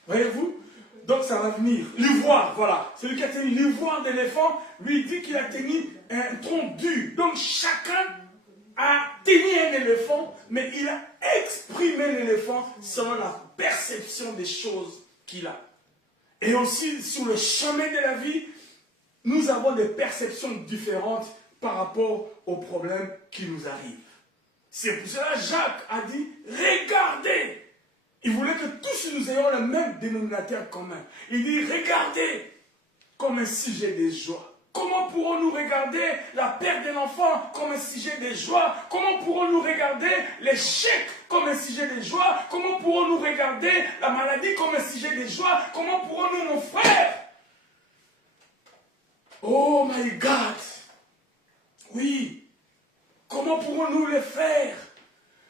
Voyez-vous? Donc ça va venir. L'ivoire, voilà. Celui qui a tenu l'ivoire d'éléphant, lui dit qu'il a tenu un tronc dur. Donc chacun a tenu un éléphant, mais il a exprimé l'éléphant selon la perception des choses qu'il a. Et aussi, sur le chemin de la vie, nous avons des perceptions différentes par rapport aux problèmes qui nous arrivent. C'est pour cela que Jacques a dit, regardez. Il voulait que tous nous ayons le même dénominateur commun. Il dit, regardez comme un sujet de joie. Comment pourrons-nous regarder la perte d'un enfant comme un sujet de joie? Comment pourrons-nous regarder l'échec comme un sujet de joie? Comment pourrons-nous regarder la maladie comme un sujet de joie? Comment pourrons-nous, mon frère? Oh my God! Oui, comment pourrons-nous le faire?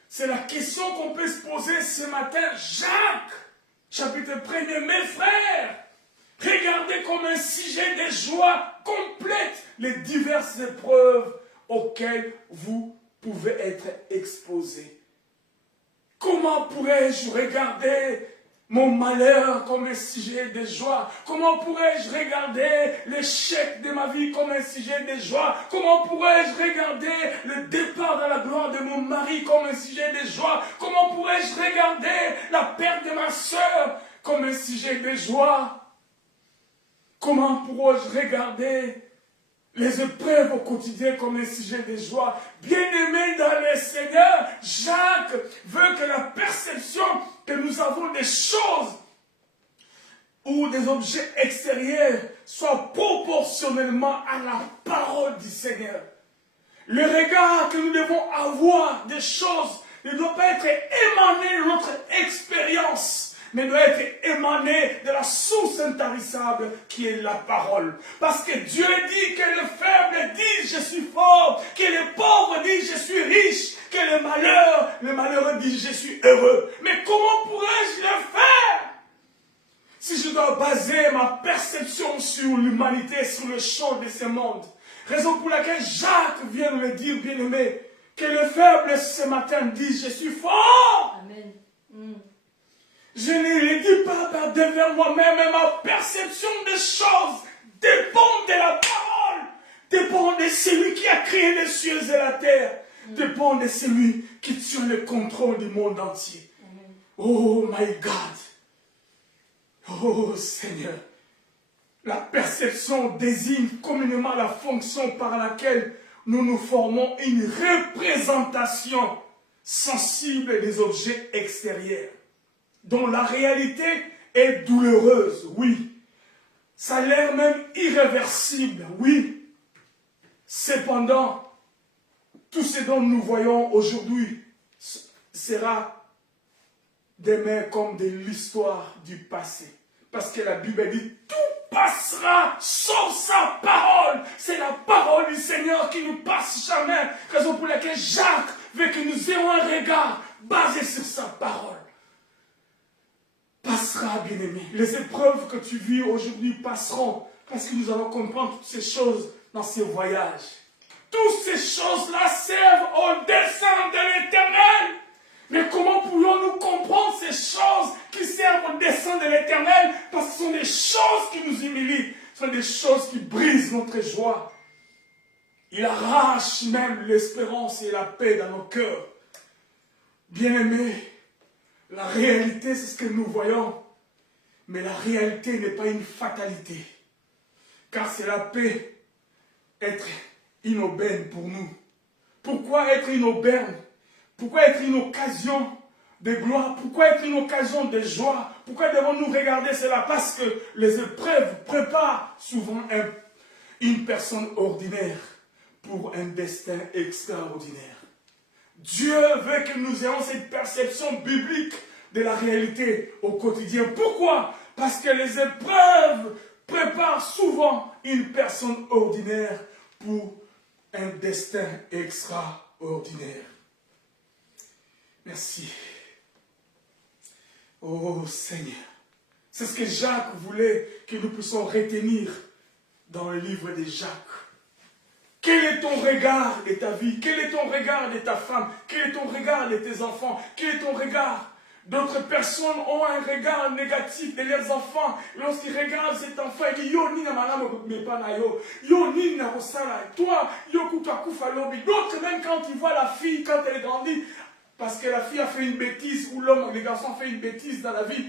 C'est la question qu'on peut se poser ce matin. Jacques, chapitre 1er, mes frères, regardez comme un sujet de joie complète les diverses épreuves auxquelles vous pouvez être exposés. Comment pourrais-je regarder mon malheur comme un sujet de joie? Comment pourrais-je regarder l'échec de ma vie comme un sujet de joie? Comment pourrais-je regarder le départ dans la gloire de mon mari comme un sujet de joie? Comment pourrais-je regarder la perte de ma soeur comme un sujet de joie? Comment pourrais-je regarder les épreuves au quotidien comme un sujet de joie? Bien-aimé dans le Seigneur, Jacques veut que la perception que nous avons des choses ou des objets extérieurs soit proportionnellement à la parole du Seigneur. Le regard que nous devons avoir des choses ne doit pas être émané de notre expérience, mais doit être émané de la source intarissable qui est la parole. Parce que Dieu dit que le faible dit je suis fort, que le pauvre dit je suis riche, que le malheureux dit je suis heureux. Mais comment pourrais-je le faire si je dois baser ma perception sur l'humanité, sur le champ de ce monde? Raison pour laquelle Jacques vient nous le dire, bien-aimé, que le faible ce matin dit je suis fort. Amen. Je ne le dis pas devant moi-même, mais ma perception des choses dépend de la parole, dépend de celui qui a créé les cieux et la terre, dépend de celui qui tient le contrôle du monde entier. Oh my God! Oh Seigneur! La perception désigne communément la fonction par laquelle nous nous formons une représentation sensible des objets extérieurs, dont la réalité est douloureuse, oui. Ça a l'air même irréversible, oui. Cependant, tout ce dont nous voyons aujourd'hui sera demain comme de l'histoire du passé. Parce que la Bible dit, tout passera sauf sa parole. C'est la parole du Seigneur qui ne passe jamais. Raison pour laquelle Jacques veut que nous ayons un regard basé sur sa parole. Passera, bien-aimé. Les épreuves que tu vis aujourd'hui passeront. Parce que nous allons comprendre toutes ces choses dans ces voyages. Toutes ces choses-là servent au dessein de l'Éternel. Mais comment pourrions-nous comprendre ces choses qui servent au dessein de l'Éternel? Parce que ce sont des choses qui nous humilient. Ce sont des choses qui brisent notre joie. Il arrache même l'espérance et la paix dans nos cœurs. Bien-aimés, la réalité, c'est ce que nous voyons. Mais la réalité n'est pas une fatalité. Car c'est la paix, être une aubaine pour nous. Pourquoi être une aubaine? Pourquoi être une occasion de gloire? Pourquoi être une occasion de joie? Pourquoi devons-nous regarder cela? Parce que les épreuves préparent souvent une personne ordinaire pour un destin extraordinaire. Dieu veut que nous ayons cette perception biblique de la réalité au quotidien. Pourquoi? Parce que les épreuves préparent souvent une personne ordinaire pour un destin extraordinaire. Merci. Oh Seigneur. C'est ce que Jacques voulait que nous puissions retenir dans le livre de Jacques. Quel est ton regard de ta vie? Quel est ton regard de ta femme? Quel est ton regard de tes enfants? Quel est ton regard? D'autres personnes ont un regard négatif de leurs enfants. Lorsqu'ils regardent cet enfant, ils disent Yo, nina malama me panayo. Yo, nina osala. Toi, yo kuta kufa lobi. D'autres, même quand ils voient la fille, quand elle grandit, parce que la fille a fait une bêtise, ou l'homme, le garçon a fait une bêtise dans la vie,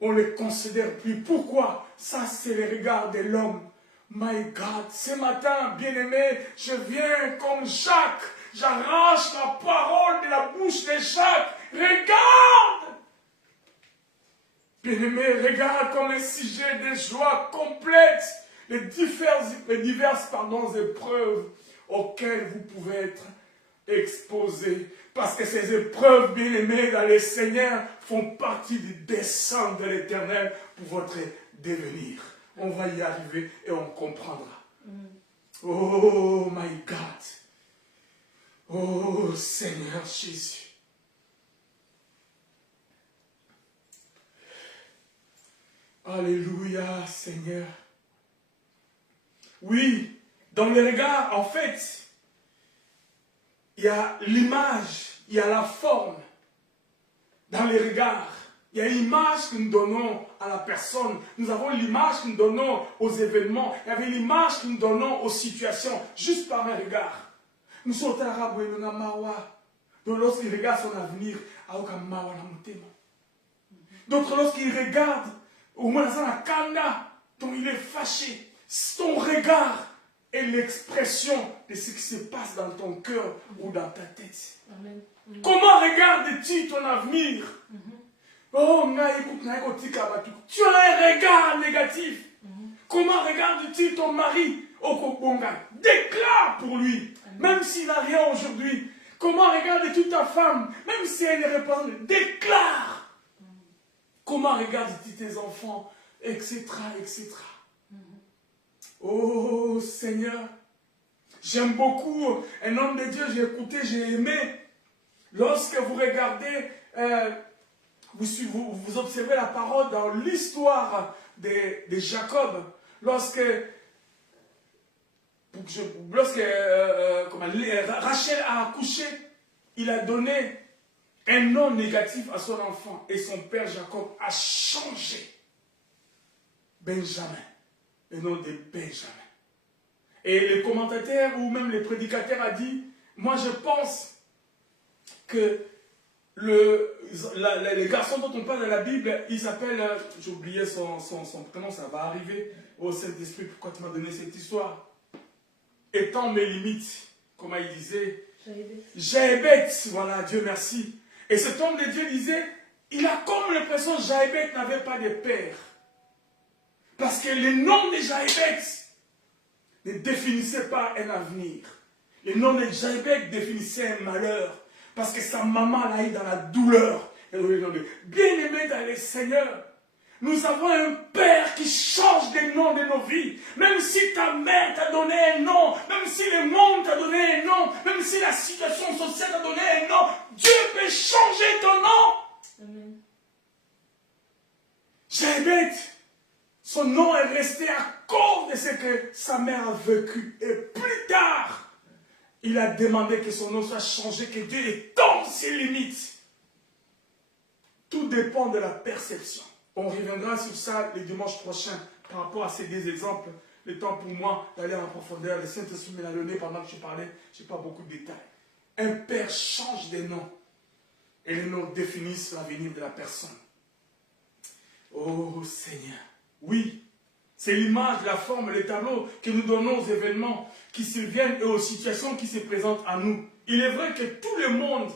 on ne les considère plus. Pourquoi? Ça, c'est le regard de l'homme. My God, ce matin, bien-aimé, je viens comme Jacques. J'arrache la parole de la bouche de Jacques. Regarde! Bien-aimé, regarde comme un sujet de joie complète les diverses épreuves auxquelles vous pouvez être exposés. Parce que ces épreuves, bien-aimés dans le Seigneur, font partie du dessein de l'Éternel pour votre devenir. On va y arriver et on comprendra. Oh my God. Oh Seigneur Jésus. Alléluia Seigneur. Oui, dans les regards, en fait, il y a l'image, il y a la forme. Dans les regards, il y a l'image que nous donnons à la personne. Nous avons l'image que nous donnons aux événements. Il y avait l'image que nous donnons aux situations, juste par un regard. Nous sommes arabes et nous mawa. Donc lorsqu'ils regardent son avenir, d'autres lorsqu'ils regardent, au moins dans la kanda, dont il est fâché. Ton regard est l'expression de ce qui se passe dans ton cœur ou dans ta tête. Amen. Comment regardes-tu ton avenir? Oh, tu as un regard négatif. Comment regardes-tu ton mari? Déclare pour lui, même s'il n'a rien aujourd'hui. Comment regardes-tu ta femme? Même si elle ne répond, déclare. Comment regardes-tu tes enfants? Etc. etc. Oh Seigneur, j'aime beaucoup un homme de Dieu, j'ai écouté, j'ai aimé. Lorsque vous regardez, vous observez la parole dans l'histoire de Jacob, lorsque Rachel a accouché, il a donné un nom négatif à son enfant et son père Jacob a changé Benjamin. Le nom de Benjamin. Et les commentateurs ou même les prédicateurs a dit, moi je pense que les garçons dont on parle dans la Bible, ils s'appellent, j'ai oublié son prénom, ça va arriver. Oh Saint-Esprit, pourquoi tu m'as donné cette histoire? Étant mes limites, comment il disait? Jaébet, voilà, Dieu merci. Et cet homme de Dieu disait, il a comme l'impression que Jaébet n'avait pas de père. Parce que le nom de Jaébet ne définissait pas un avenir. Le nom de Jaébet définissait un malheur. Parce que sa maman l'a eu dans la douleur. Bien-aimé dans le Seigneur, nous avons un Père qui change des noms de nos vies. Même si ta mère t'a donné un nom, même si le monde t'a donné un nom, même si la situation sociale t'a donné un nom, Dieu peut changer ton nom. Amen. Jaébet, son nom est resté à cause de ce que sa mère a vécu. Et plus tard, il a demandé que son nom soit changé, que Dieu étende ses limites. Tout dépend de la perception. On reviendra sur ça le dimanche prochain par rapport à ces deux exemples. Le temps pour moi d'aller en profondeur. Le Saint-Esprit me l'a donné pendant que je parlais. Je n'ai pas beaucoup de détails. Un père change des noms. Et les noms définissent l'avenir de la personne. Oh Seigneur. Oui. C'est l'image, la forme, le tableau que nous donnons aux événements qui surviennent et aux situations qui se présentent à nous. Il est vrai que tout le monde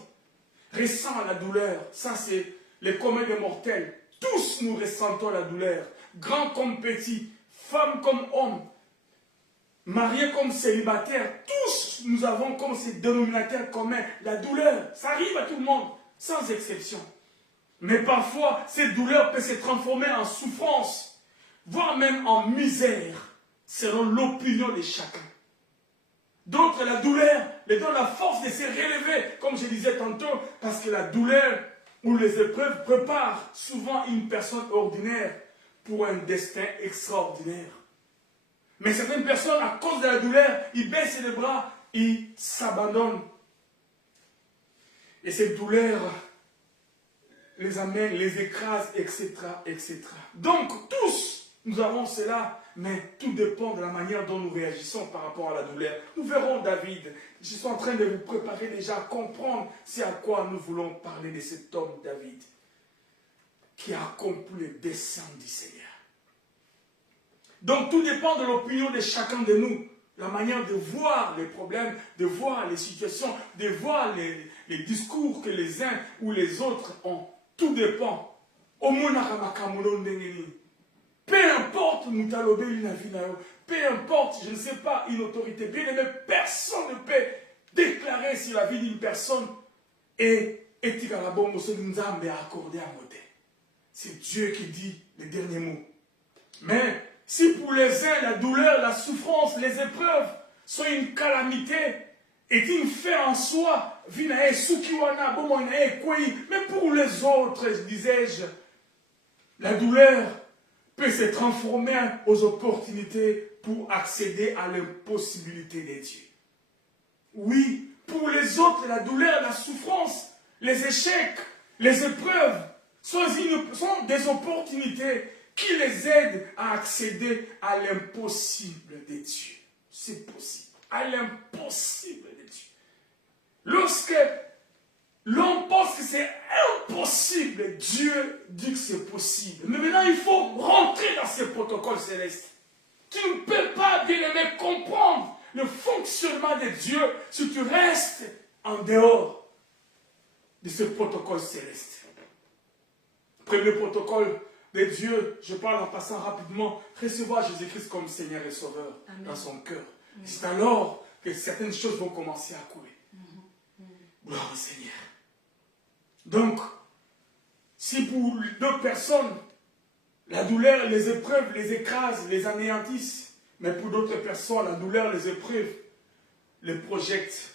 ressent la douleur. Ça, c'est le commun des mortels. Tous nous ressentons la douleur. Grands comme petits, femmes comme hommes, mariés comme célibataires. Tous nous avons comme ces dénominateurs communs la douleur. Ça arrive à tout le monde, sans exception. Mais parfois, cette douleur peut se transformer en souffrance, voire même en misère, selon l'opinion de chacun. D'autres, la douleur les donne la force de se relever, comme je disais tantôt, parce que la douleur ou les épreuves préparent souvent une personne ordinaire pour un destin extraordinaire. Mais certaines personnes, à cause de la douleur, ils baissent les bras, ils s'abandonnent. Et cette douleur les amène, les écrase, etc., etc. Donc, tous, nous avons cela, mais tout dépend de la manière dont nous réagissons par rapport à la douleur. Nous verrons David. Je suis en train de vous préparer déjà à comprendre c'est à quoi nous voulons parler de cet homme David, qui a accompli les desseins du Seigneur. Donc, tout dépend de l'opinion de chacun de nous. La manière de voir les problèmes, de voir les situations, de voir les discours que les uns ou les autres ont. Tout dépend. Peu importe, peu importe, je ne sais pas, une autorité bien aimée, personne ne peut déclarer sur la vie d'une personne et c'est Dieu qui dit les derniers mots. Mais si pour les uns la douleur, la souffrance, les épreuves sont une calamité, est une fait en soi, mais pour les autres, disais-je, la douleur peut se transformer aux opportunités pour accéder à l'impossibilité de Dieu. Oui, pour les autres, la douleur, la souffrance, les échecs, les épreuves sont des opportunités qui les aident à accéder à l'impossible de Dieu. C'est possible. À l'impossible de Dieu. Lorsque l'homme pense que c'est impossible, Dieu dit que c'est possible. Mais maintenant, il faut rentrer dans ce protocole céleste. Tu ne peux pas, bien-aimé, comprendre le fonctionnement de Dieu si tu restes en dehors de ce protocole céleste. Premier protocole de Dieu, je parle en passant rapidement, recevoir Jésus-Christ comme Seigneur et Sauveur. Amen. Dans son cœur. Amen. C'est alors que certaines choses vont commencer à couler. Gloire au Seigneur. Donc, si pour d'autres personnes, la douleur, les épreuves les écrasent, les anéantissent, mais pour d'autres personnes, la douleur, les épreuves les projettent.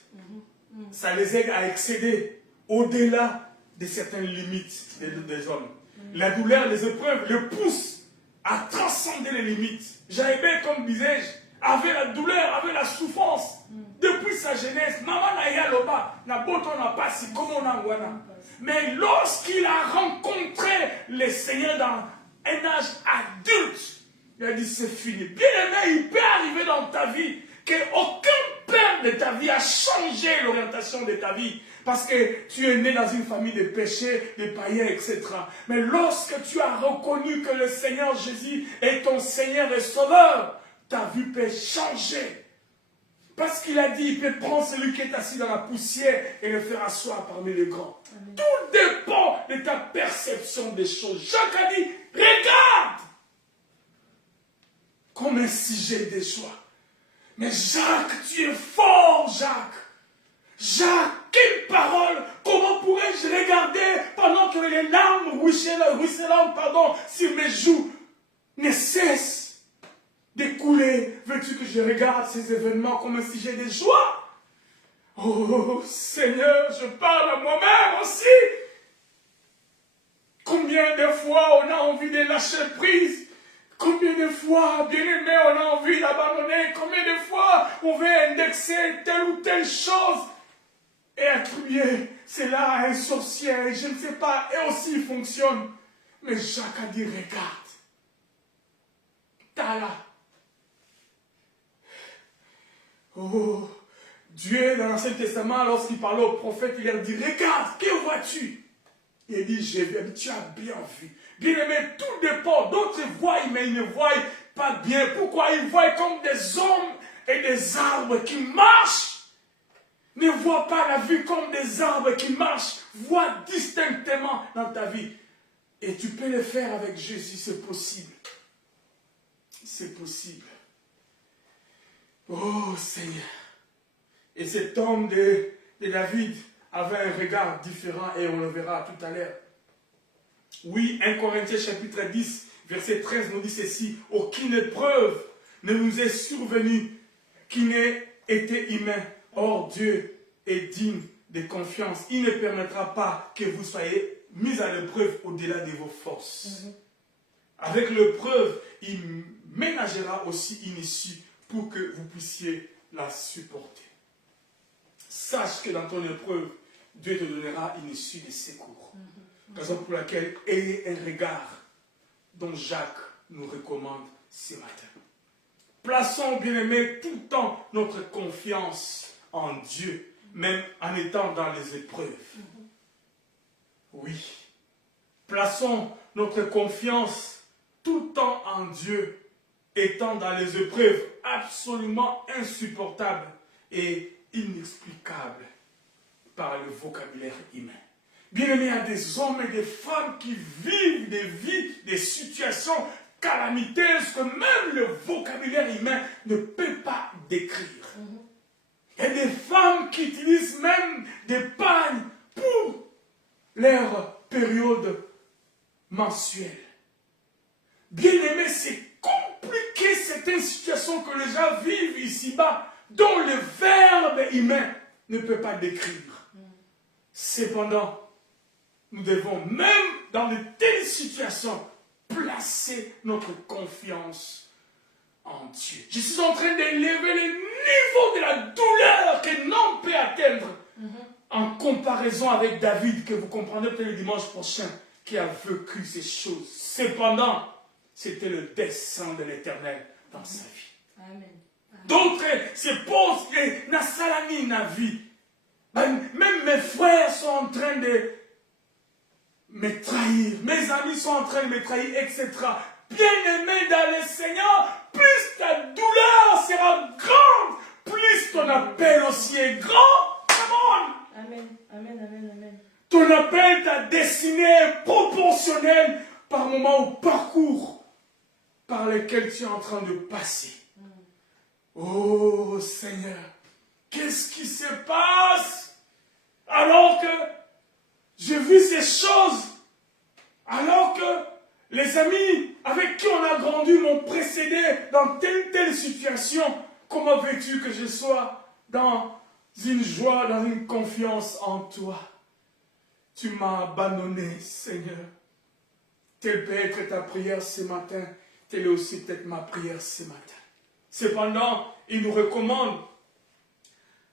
Ça les aide à excéder au-delà de certaines limites des hommes. La douleur, les épreuves les poussent à transcender les limites. Jaébet, comme disais-je, avait la douleur, avait la souffrance. Depuis sa jeunesse, maman n'a ya loba, n'a boto n'a pas si comme on a wana. Mais lorsqu'il a rencontré le Seigneur dans un âge adulte, il a dit c'est fini. Bien aimé, il peut arriver dans ta vie qu'aucun perte de ta vie, a changé l'orientation de ta vie. Parce que tu es né dans une famille de péchés, de païens, etc. Mais lorsque tu as reconnu que le Seigneur Jésus est ton Seigneur et Sauveur, ta vie peut changer. Parce qu'il a dit, il peut prendre celui qui est assis dans la poussière et le faire asseoir parmi les grands. Amen. Tout dépend de ta perception des choses. Jacques a dit, regarde comme un sujet de joie. Mais Jacques, tu es fort, Jacques. Jacques, quelle parole! Comment pourrais-je regarder pendant que les larmes ruisselant sur mes joues ne cessent de couler? Veux-tu que je regarde ces événements comme un sujet de joie? Oh Seigneur, je parle à moi-même aussi. Combien de fois on a envie de lâcher prise? Combien de fois, bien-aimé, on a envie d'abandonner? Combien de fois on veut indexer telle ou telle chose et attribuer cela à un sorcier, je ne sais pas, et aussi il fonctionne. Mais Jacques a dit, regarde, t'as là. Oh, Dieu, dans l'Ancien Testament, lorsqu'il parlait au prophète, il leur dit, regarde, que vois-tu? Il dit, j'ai vu, tu as bien vu. Bien aimé, tout dépend. D'autres voient, mais ils ne voient pas bien. Pourquoi? Ils voient comme des hommes et des arbres qui marchent. Ne vois pas la vie comme des arbres qui marchent. Vois distinctement dans ta vie. Et tu peux le faire avec Jésus, c'est possible. C'est possible. Oh Seigneur. Et cet homme de David avait un regard différent et on le verra tout à l'heure. Oui, 1 Corinthiens chapitre 10, verset 13 nous dit ceci. Aucune épreuve ne nous est survenue qui n'ait été humain. Or, Dieu est digne de confiance. Il ne permettra pas que vous soyez mis à l'épreuve au-delà de vos forces. Avec l'épreuve, il ménagera aussi une issue pour que vous puissiez la supporter. Sache que dans ton épreuve, Dieu te donnera une issue de secours. Raison pour laquelle ayez un regard dont Jacques nous recommande ce matin. Plaçons, bien-aimés, tout le temps notre confiance en Dieu, même en étant dans les épreuves. Oui. Plaçons notre confiance tout le temps en Dieu, étant dans les épreuves absolument insupportables et inexplicables par le vocabulaire humain. Bien-aimés, il y a des hommes et des femmes qui vivent des vies, des situations calamiteuses que même le vocabulaire humain ne peut pas décrire. Il y a des femmes qui utilisent même des pagnes pour leur période mensuelle. Bien-aimés, c'est compliqué, c'est une situation que les gens vivent ici-bas, dont le verbe humain ne peut pas décrire. Cependant, nous devons, même dans de telles situations, placer notre confiance en Dieu. Je suis en train d'élever le niveau de la douleur que l'homme peut atteindre en comparaison avec David, que vous comprendrez peut-être le dimanche prochain, qui a vécu ces choses. Cependant, c'était le dessein de l'Éternel dans sa vie. Amen. D'autres se posent et Nassalani na vie. Même mes frères sont en train de me trahir. Mes amis sont en train de me trahir, etc. Bien-aimé dans le Seigneur, plus ta douleur sera grande, plus ton appel aussi est grand. Come on. Amen. Amen. Amen. Amen. Ton appel, ta destinée est proportionnelle par moment au parcours par lequel tu es en train de passer. Oh Seigneur, qu'est-ce qui se passe alors que j'ai vu ces choses, alors que les amis avec qui on a grandi m'ont précédé dans telle situation? Comment veux-tu que je sois dans une joie, dans une confiance en toi? Tu m'as abandonné, Seigneur. Telle peut être ta prière ce matin, telle est aussi peut-être ma prière ce matin. Cependant, il nous recommande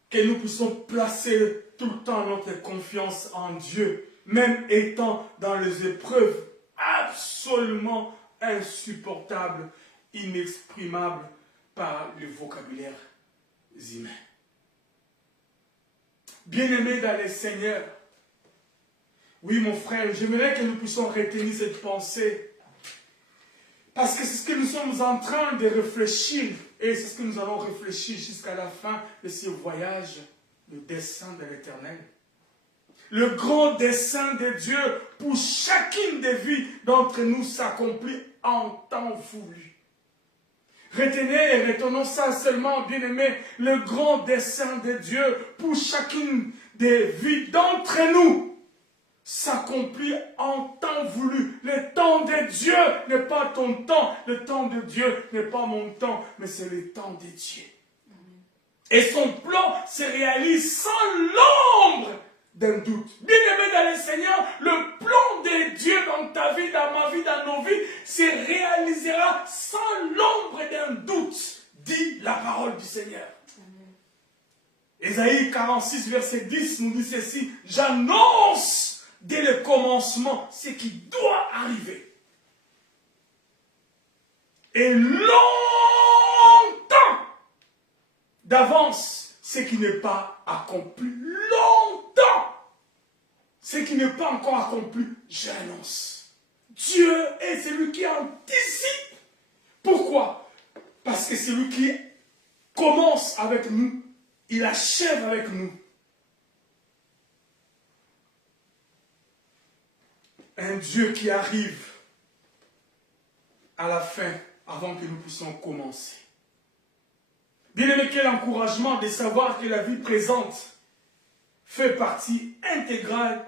que nous puissions placer tout le temps notre confiance en Dieu, même étant dans les épreuves absolument insupportables, inexprimables par le vocabulaire humain. Bien-aimés dans le Seigneur, oui mon frère, j'aimerais que nous puissions retenir cette pensée. Parce que c'est ce que nous sommes en train de réfléchir. Et c'est ce que nous allons réfléchir jusqu'à la fin de ce voyage, le dessein de l'Éternel. Le grand dessein de Dieu pour chacune des vies d'entre nous s'accomplit en temps voulu. Retenez et retenons ça seulement, bien-aimés, le grand dessein de Dieu pour chacune des vies d'entre nous s'accomplit en temps voulu. Le temps de Dieu n'est pas ton temps, le temps de Dieu n'est pas mon temps, mais c'est le temps de Dieu. Et son plan se réalise sans l'ombre d'un doute. Bien-aimé dans le Seigneur, le plan de Dieu dans ta vie, dans ma vie, dans nos vies, se réalisera sans l'ombre d'un doute, dit la parole du Seigneur. Ésaïe 46, verset 10 nous dit ceci: j'annonce dès le commencement ce qui doit arriver. Et longtemps d'avance ce qui n'est pas accompli. Longtemps ce qui n'est pas encore accompli, j'annonce. Dieu est celui qui anticipe. Pourquoi? Parce que c'est lui qui commence avec nous, il achève avec nous. Un Dieu qui arrive à la fin avant que nous puissions commencer. Bien-aimé, quel encouragement de savoir que la vie présente fait partie intégrante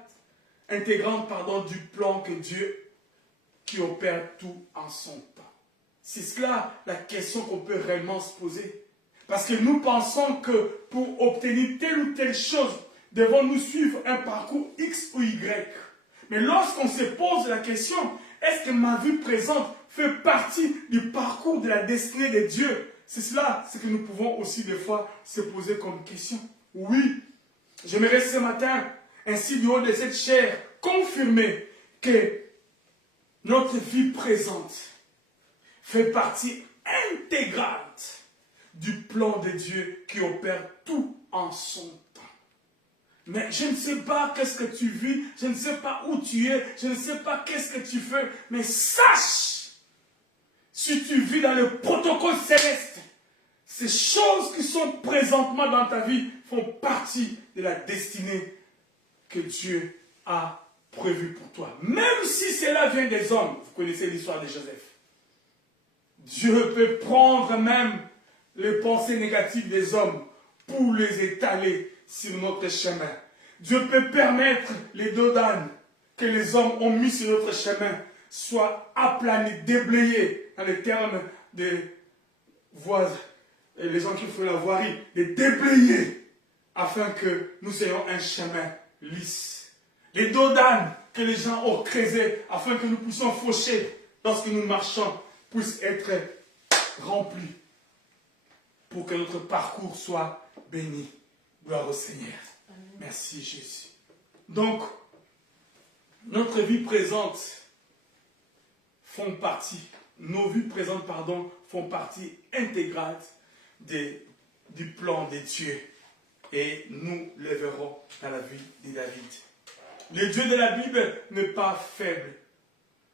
du plan que Dieu qui opère tout en son temps. C'est cela la question qu'on peut réellement se poser. Parce que nous pensons que pour obtenir telle ou telle chose, devons-nous suivre un parcours X ou Y. Mais lorsqu'on se pose la question, est-ce que ma vie présente fait partie du parcours de la destinée de Dieu? C'est cela ce que nous pouvons aussi des fois se poser comme question. Oui, j'aimerais ce matin, ainsi du haut de cette chair, confirmer que notre vie présente fait partie intégrante du plan de Dieu qui opère tout en son temps. Mais je ne sais pas qu'est-ce que tu vis, je ne sais pas où tu es, je ne sais pas qu'est-ce que tu fais, mais sache, si tu vis dans le protocole céleste, ces choses qui sont présentement dans ta vie font partie de la destinée que Dieu a prévue pour toi. Même si cela vient des hommes, vous connaissez l'histoire de Joseph. Dieu peut prendre même les pensées négatives des hommes pour les étaler sur notre chemin. Dieu peut permettre les dos d'âne que les hommes ont mis sur notre chemin soient aplanés, déblayés, dans les termes des voisins, les gens qui font la voirie, les déblayer afin que nous ayons un chemin lisse. Les dos d'âne que les gens ont creusés afin que nous puissions faucher lorsque nous marchons puissent être remplis pour que notre parcours soit béni. Gloire au Seigneur. Amen. Merci Jésus. Donc, notre vie présente nos vies présentes, font partie intégrante du plan de Dieu. Et nous le verrons dans la vie de David. Le Dieu de la Bible n'est pas faible.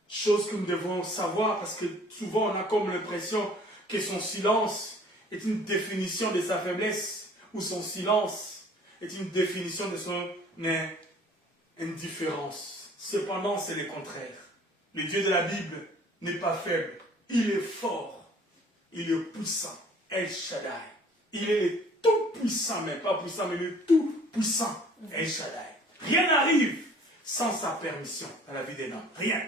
Chose que nous devons savoir parce que souvent on a comme l'impression que son silence est une définition de sa faiblesse ou son silence est une définition de son indifférence. Cependant, c'est le contraire. Le Dieu de la Bible n'est pas faible. Il est fort. Il est puissant. El Shaddai. Il est le tout-puissant, mais pas puissant, mais le tout-puissant. El Shaddai. Rien n'arrive sans sa permission dans la vie des hommes. Rien.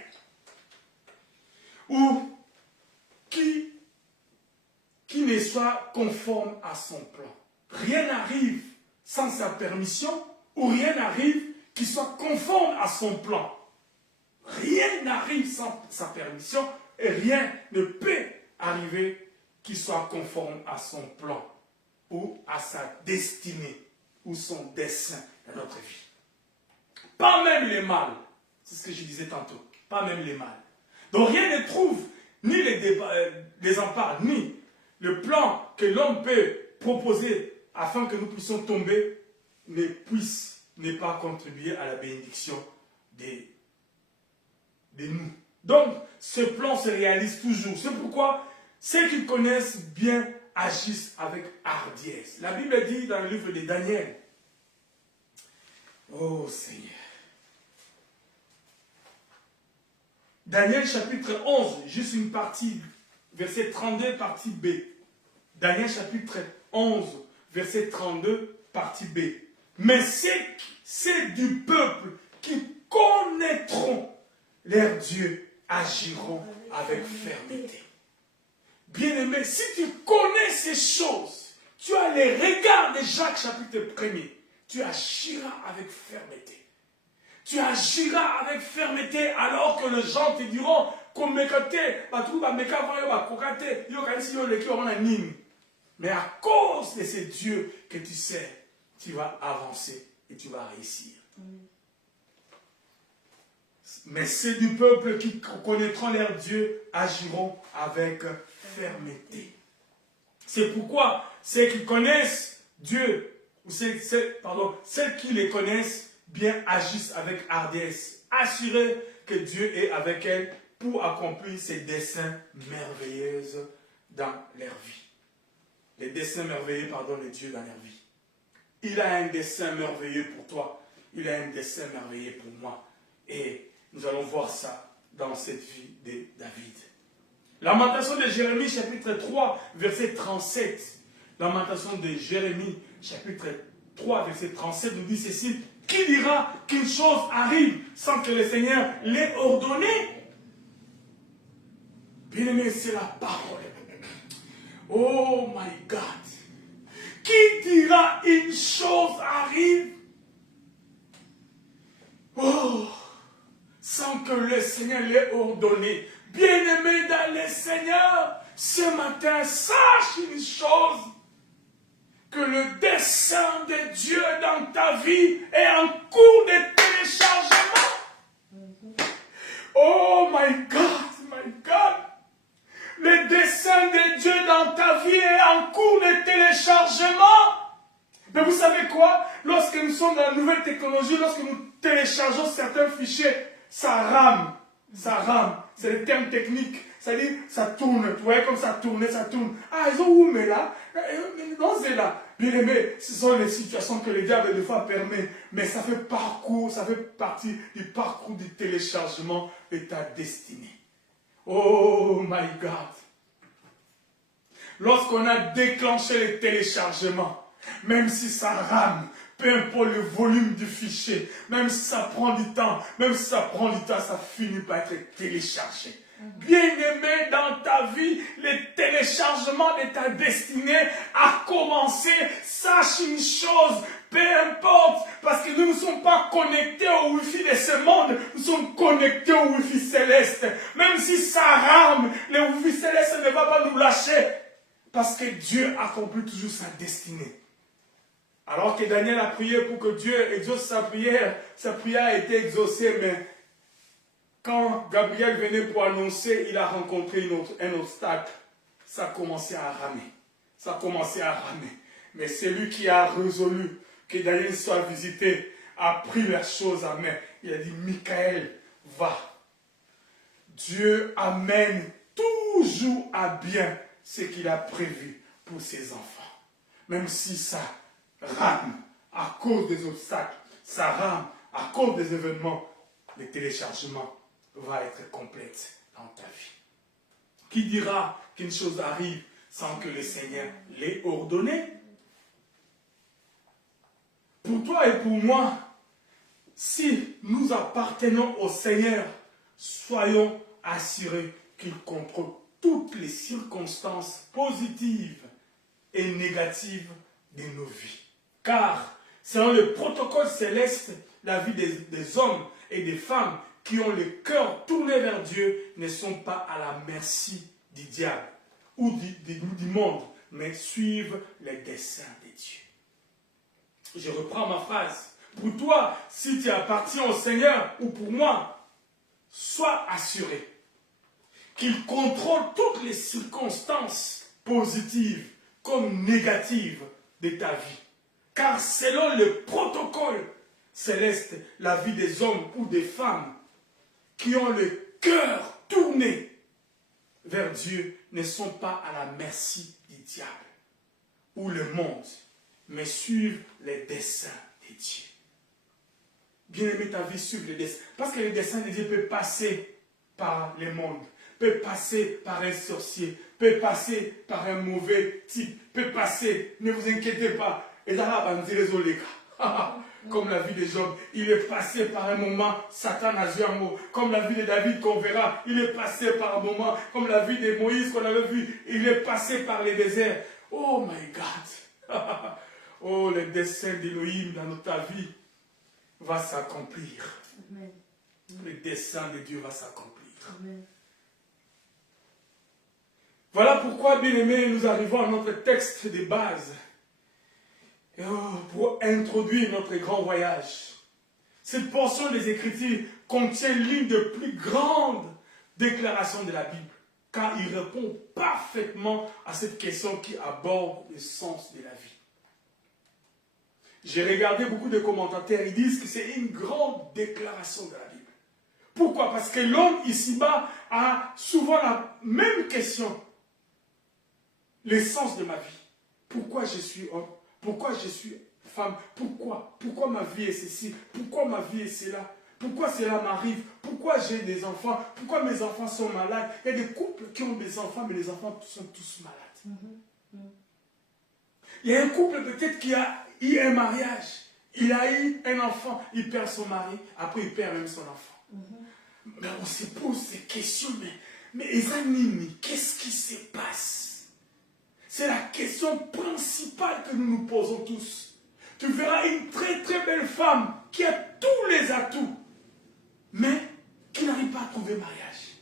Ou qui ne soit conforme à son plan. Rien n'arrive sans sa permission, ou rien n'arrive qui soit conforme à son plan. Rien n'arrive sans sa permission, et rien ne peut arriver qui soit conforme à son plan, ou à sa destinée, ou son dessein dans notre vie. Pas même les mâles, c'est ce que je disais tantôt, pas même les mâles. Donc rien ne trouve ni les empares, ni le plan que l'homme peut proposer afin que nous puissions tomber ne pas contribuer à la bénédiction de nous. Donc, ce plan se réalise toujours. C'est pourquoi ceux qui connaissent bien agissent avec hardiesse. La Bible dit dans le livre de Daniel, oh Seigneur, Daniel chapitre 11, juste une partie, verset 32, partie B. Daniel chapitre 11, verset 32, partie B. Mais c'est du peuple qui connaîtront leur Dieu agiront avec fermeté. Bien-aimé, si tu connais ces choses, tu as les regards de Jacques chapitre 1er, tu agiras avec fermeté. Tu agiras avec fermeté alors que les gens te diront qu'on me mais à cause de ces dieux que tu sais, tu vas avancer et tu vas réussir. Mais ceux du peuple qui connaîtront leur Dieu agiront avec fermeté. C'est pourquoi ceux qui connaissent Dieu, ou ceux qui les connaissent bien agissent avec hardiesse, assurés que Dieu est avec elles pour accomplir ses desseins merveilleux dans leur vie. Les desseins merveilleux, de Dieu dans leur vie. Il a un dessein merveilleux pour toi. Il a un dessein merveilleux pour moi. Et nous allons voir ça dans cette vie de David. Lamentation de Jérémie, chapitre 3, verset 37. Lamentation de Jérémie, chapitre 3, verset 37, nous dit ceci. Qui dira qu'une chose arrive sans que le Seigneur l'ait ordonné? Bien-aimé, c'est la parole. Oh my God. Qui dira une chose arrive sans que le Seigneur l'ait ordonné? Bien-aimé dans le Seigneur, ce matin, sache une chose, que le dessein de Dieu dans ta vie est en cours de téléchargement. Oh my God, my God. Le dessein de Dieu dans ta vie est en cours de téléchargement. Mais vous savez quoi? Lorsque nous sommes dans la nouvelle technologie, lorsque nous téléchargeons certains fichiers, ça rame. Ça rame. C'est le terme technique. C'est-à-dire, ça tourne. Tu vois, comme ça tourne, ça tourne. Ah, ils ont où, mais là? Non, c'est là. Bien aimé, ce sont les situations que le diable, des fois, permet. Mais ça fait partie du parcours du téléchargement de ta destinée. Oh my God. Lorsqu'on a déclenché le téléchargement, même si ça rame, peu importe le volume du fichier, même si ça prend du temps, ça finit par être téléchargé. Bien-aimé dans ta vie, le téléchargement de ta destinée a commencé. Sache une chose, peu importe, parce que nous ne sommes pas connectés au Wi-Fi de ce monde, nous sommes connectés au Wi-Fi céleste. Même si ça rame, le Wi-Fi céleste ne va pas nous lâcher, parce que Dieu accomplit toujours sa destinée. Alors que Daniel a prié pour que Dieu exauce sa prière a été exaucée, mais quand Gabriel venait pour annoncer, il a rencontré un obstacle. Ça a commencé à ramer. Mais celui qui a résolu que Daniel soit visité a pris la chose à main. Il a dit, Michael, va. Dieu amène toujours à bien ce qu'il a prévu pour ses enfants. Même si ça rame à cause des obstacles, ça rame à cause des événements, le téléchargement va être complète dans ta vie. Qui dira qu'une chose arrive sans que le Seigneur l'ait ordonné? Pour toi et pour moi, si nous appartenons au Seigneur, soyons assurés qu'il contrôle toutes les circonstances positives et négatives de nos vies. Car, selon le protocole céleste, la vie des hommes et des femmes qui ont le cœur tourné vers Dieu ne sont pas à la merci du diable ou du monde, mais suivent les desseins de Dieu. Je reprends ma phrase. Pour toi, si tu appartiens au Seigneur, ou pour moi, sois assuré qu'il contrôle toutes les circonstances positives comme négatives de ta vie. Car selon le protocole céleste, la vie des hommes ou des femmes qui ont le cœur tourné vers Dieu ne sont pas à la merci du diable ou le monde, mais suivent les desseins de Dieu. Bien-aimé, ta vie suivre les desseins. Parce que les desseins de Dieu peuvent passer par le monde, peuvent passer par un sorcier, peuvent passer par un mauvais type, peuvent passer, ne vous inquiétez pas. Et là, comme la vie de Job, il est passé par un moment, Satan a joué un mot. Comme la vie de David qu'on verra, il est passé par un moment. Comme la vie de Moïse qu'on avait vu, il est passé par les déserts. Oh my God! Oh, le dessein d'Élohim dans notre vie va s'accomplir. Amen. Le dessein de Dieu va s'accomplir. Amen. Voilà pourquoi, bien aimés, nous arrivons à notre texte de base. Pour introduire notre grand voyage. Cette portion des Écritures contient l'une des plus grandes déclarations de la Bible, car il répond parfaitement à cette question qui aborde le sens de la vie. J'ai regardé beaucoup de commentateurs, ils disent que c'est une grande déclaration de la Bible. Pourquoi? Parce que l'homme ici-bas a souvent la même question. Le sens de ma vie. Pourquoi je suis homme? Pourquoi je suis femme? Pourquoi? Pourquoi ma vie est ceci? Pourquoi ma vie est cela? Pourquoi cela m'arrive? Pourquoi j'ai des enfants? Pourquoi mes enfants sont malades? Il y a des couples qui ont des enfants, mais les enfants sont tous malades. Il y a un couple peut-être qui a eu un mariage. Il a eu un enfant, il perd son mari, après il perd même son enfant. Mais on se pose ces questions, mais Esanini, qu'est-ce qui se passe? C'est la question principale que nous nous posons tous. Tu verras une très très belle femme qui a tous les atouts, mais qui n'arrive pas à trouver mariage.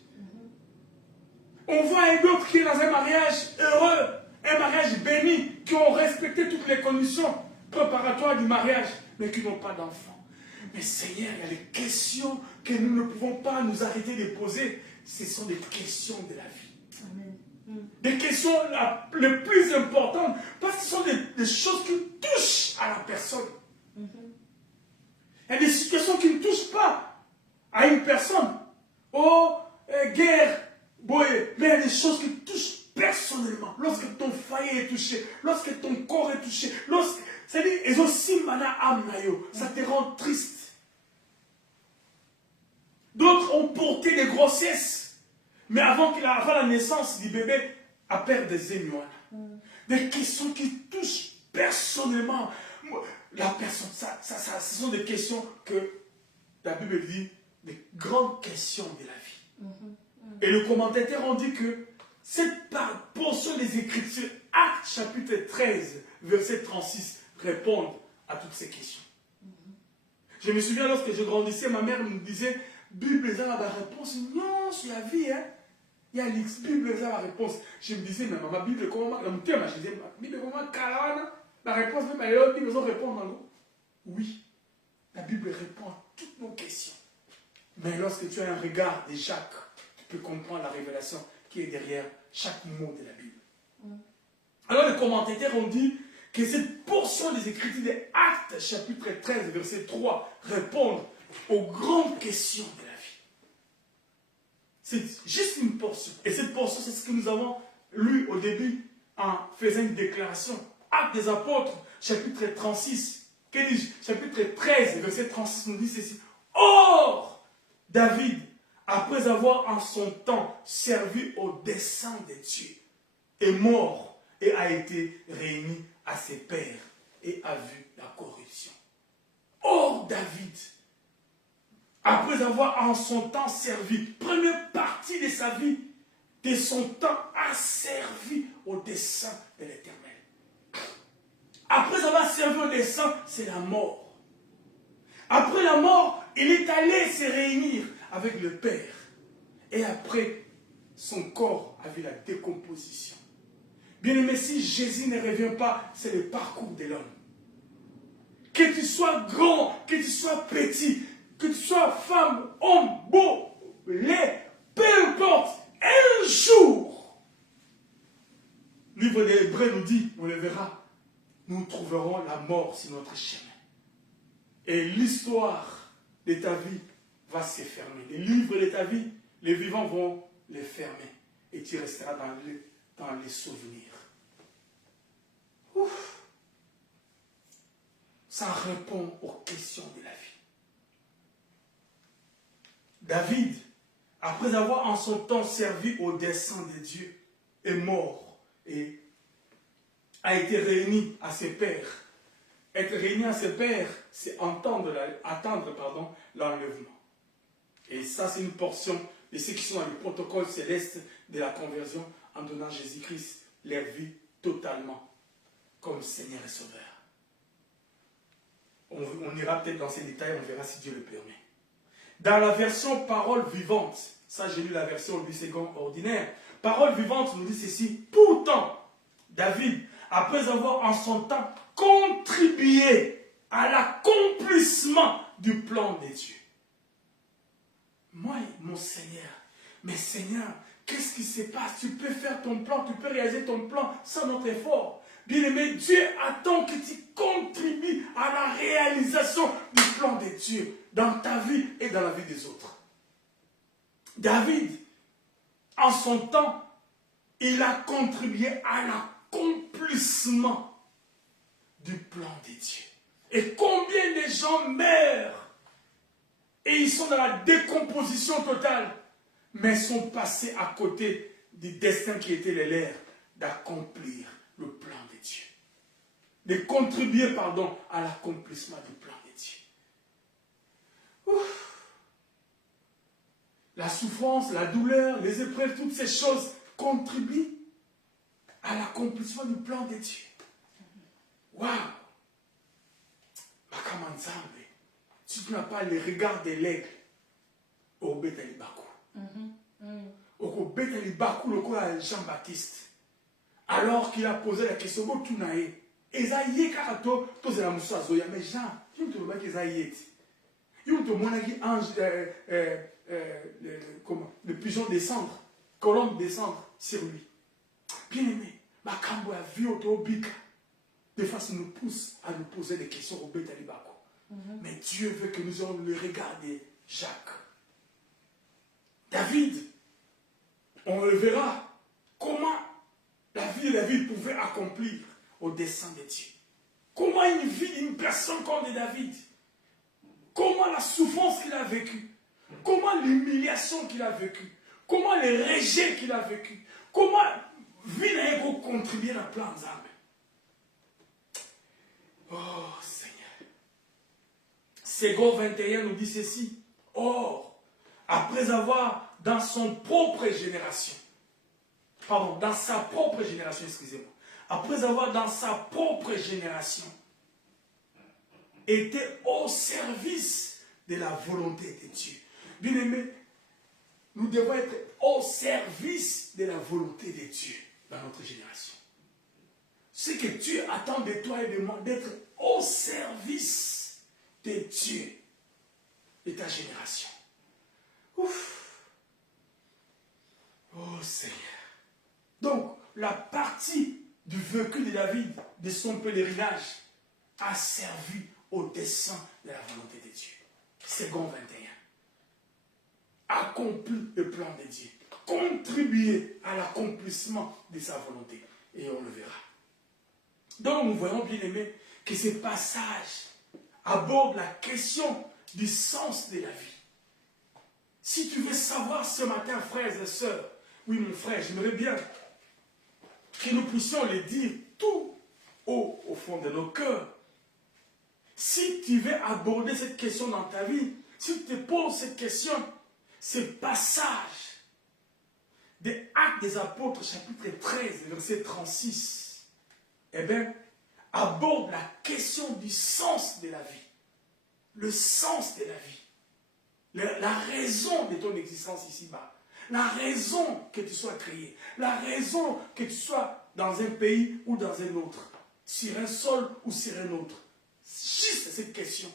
On voit un autre qui est dans un mariage heureux, un mariage béni, qui ont respecté toutes les conditions préparatoires du mariage, mais qui n'ont pas d'enfant. Mais Seigneur, il y a des questions que nous ne pouvons pas nous arrêter de poser. Ce sont des questions de la vie. Amen. Des questions les plus importantes, parce que ce sont des choses qui touchent à la personne. Il y a des situations qui ne touchent pas à une personne. Oh, guerre, boye, mais il y a des choses qui touchent personnellement. Lorsque ton foyer est touché, lorsque ton corps est touché, c'est-à-dire, ça te rend triste. D'autres ont porté des grossesses. Mais avant la naissance du bébé, a perdu des émois. Des questions qui touchent personnellement la personne. Ce sont des questions que la Bible dit, des grandes questions de la vie. Et le commentateur ont dit que cette portion des Écritures, Actes chapitre 13, verset 36, répondent à toutes ces questions. Je me souviens lorsque je grandissais, ma mère me disait, Bible, ça a la réponse. Non, c'est la vie, hein. Il y a l'X, Bible, ça la réponse. Je me disais, mais ma Bible, comment je disais, ma Bible, comment la réponse, même à l'autre, Bible, ils répondre. Oui, la Bible répond à toutes nos questions. Mais lorsque tu as un regard de Jacques, tu peux comprendre la révélation qui est derrière chaque mot de la Bible. Alors, les commentateurs ont dit que cette portion des Écritures des Actes, chapitre 13, verset 3, répondent aux grandes questions de la vie. C'est juste une portion. Et cette portion, c'est ce que nous avons lu au début en faisant une déclaration. Actes des Apôtres, chapitre 36. Que dis-je? Chapitre 13, verset 36 nous dit ceci. Or, David, après avoir en son temps servi au dessein de Dieu, est mort et a été réuni à ses pairs et a vu la corruption. Or, David, après avoir en son temps servi, première partie de sa vie, de son temps, a servi au dessein de l'Éternel. Après avoir servi au dessein, c'est la mort. Après la mort, il est allé se réunir avec le Père. Et après, son corps a vu la décomposition. Bien aimé, si Jésus ne revient pas, c'est le parcours de l'homme. Que tu sois grand, que tu sois petit, que tu sois femme, homme, beau, laid, peu importe, un jour, le livre des Hébreux nous dit, on le verra, nous trouverons la mort sur notre chemin. Et l'histoire de ta vie va se fermer. Les livres de ta vie, les vivants vont les fermer. Et tu resteras dans les souvenirs. Ouf. Ça répond aux questions de la vie. David, après avoir en son temps servi au dessein de Dieu, est mort et a été réuni à ses pères. Être réuni à ses pères, c'est attendre l'enlèvement. Et ça, c'est une portion de ceux qui sont dans le protocole céleste de la conversion en donnant Jésus-Christ leur vie totalement comme Seigneur et Sauveur. On ira peut-être dans ces détails, on verra si Dieu le permet. Dans la version parole vivante, ça j'ai lu la version du second ordinaire, parole vivante nous dit ceci: pourtant, David, après avoir en son temps contribué à l'accomplissement du plan de Dieu. Moi, mon Seigneur, mais Seigneur, qu'est-ce qui se passe? Tu peux faire ton plan, tu peux réaliser ton plan sans notre effort. Bien-aimé, Dieu attend que tu contribues à la réalisation du plan de Dieu dans ta vie et dans la vie des autres. David, en son temps, il a contribué à l'accomplissement du plan de Dieu. Et combien de gens meurent et ils sont dans la décomposition totale, mais sont passés à côté du destin qui était le leur d'accomplir le plan de Dieu. De contribuer, à l'accomplissement du plan de Dieu. Ouf. La souffrance, la douleur, les épreuves, toutes ces choses contribuent à l'accomplissement du plan de Dieu. Waouh! Makamanzambe, si tu n'as pas le regard de l'aigle, au Betalibaku. Au Betalibaku, le quoi Jean-Baptiste. Alors qu'il a posé la question, bon, tu n'as eu. Esaïe karato, to c'est la moussa zoya, mais Jean, tu ne te vois qu'Esaïe. Tu ne te vois ange, le pigeon descendre, colombe descendre sur lui. Bien aimé, Makambo a vu au Bika. Des fois, ça nous pousse à nous poser des questions au Betalibako. Mais Dieu veut que nous ayons le regard de Jacques. David, on le verra comment la vie de David pouvait accomplir au dessein de Dieu. Comment une vie d'une personne comme de David, comment la souffrance qu'il a vécue, comment l'humiliation qu'il a vécue, comment le rejet qu'il a vécu, comment vie n'a pas contribué à plan d'âme. Oh Seigneur. Second 21 nous dit ceci. Or, après avoir dans sa propre génération, excusez-moi, après avoir dans sa propre génération été au service de la volonté de Dieu. Bien aimé, nous devons être au service de la volonté de Dieu dans notre génération. Ce que Dieu attend de toi et de moi, d'être au service de Dieu et ta génération. Ouf. Oh Seigneur. Donc, la partie du vécu de David, de son pèlerinage, a servi au dessein de la volonté de Dieu. Second 21. Accompli le plan de Dieu. Contribuer à l'accomplissement de sa volonté. Et on le verra. Donc, nous voyons, bien aimé, que ce passage aborde la question du sens de la vie. Si tu veux savoir ce matin, frères et sœurs, oui, mon frère, j'aimerais bien que nous puissions le dire tout haut au fond de nos cœurs. Si tu veux aborder cette question dans ta vie, si tu te poses cette question, ce passage des Actes des Apôtres, chapitre 13, verset 36, eh bien, aborde la question du sens de la vie. Le sens de la vie. La raison de ton existence ici-bas. La raison que tu sois créé. La raison que tu sois dans un pays ou dans un autre. Sur un sol ou sur un autre. Juste cette question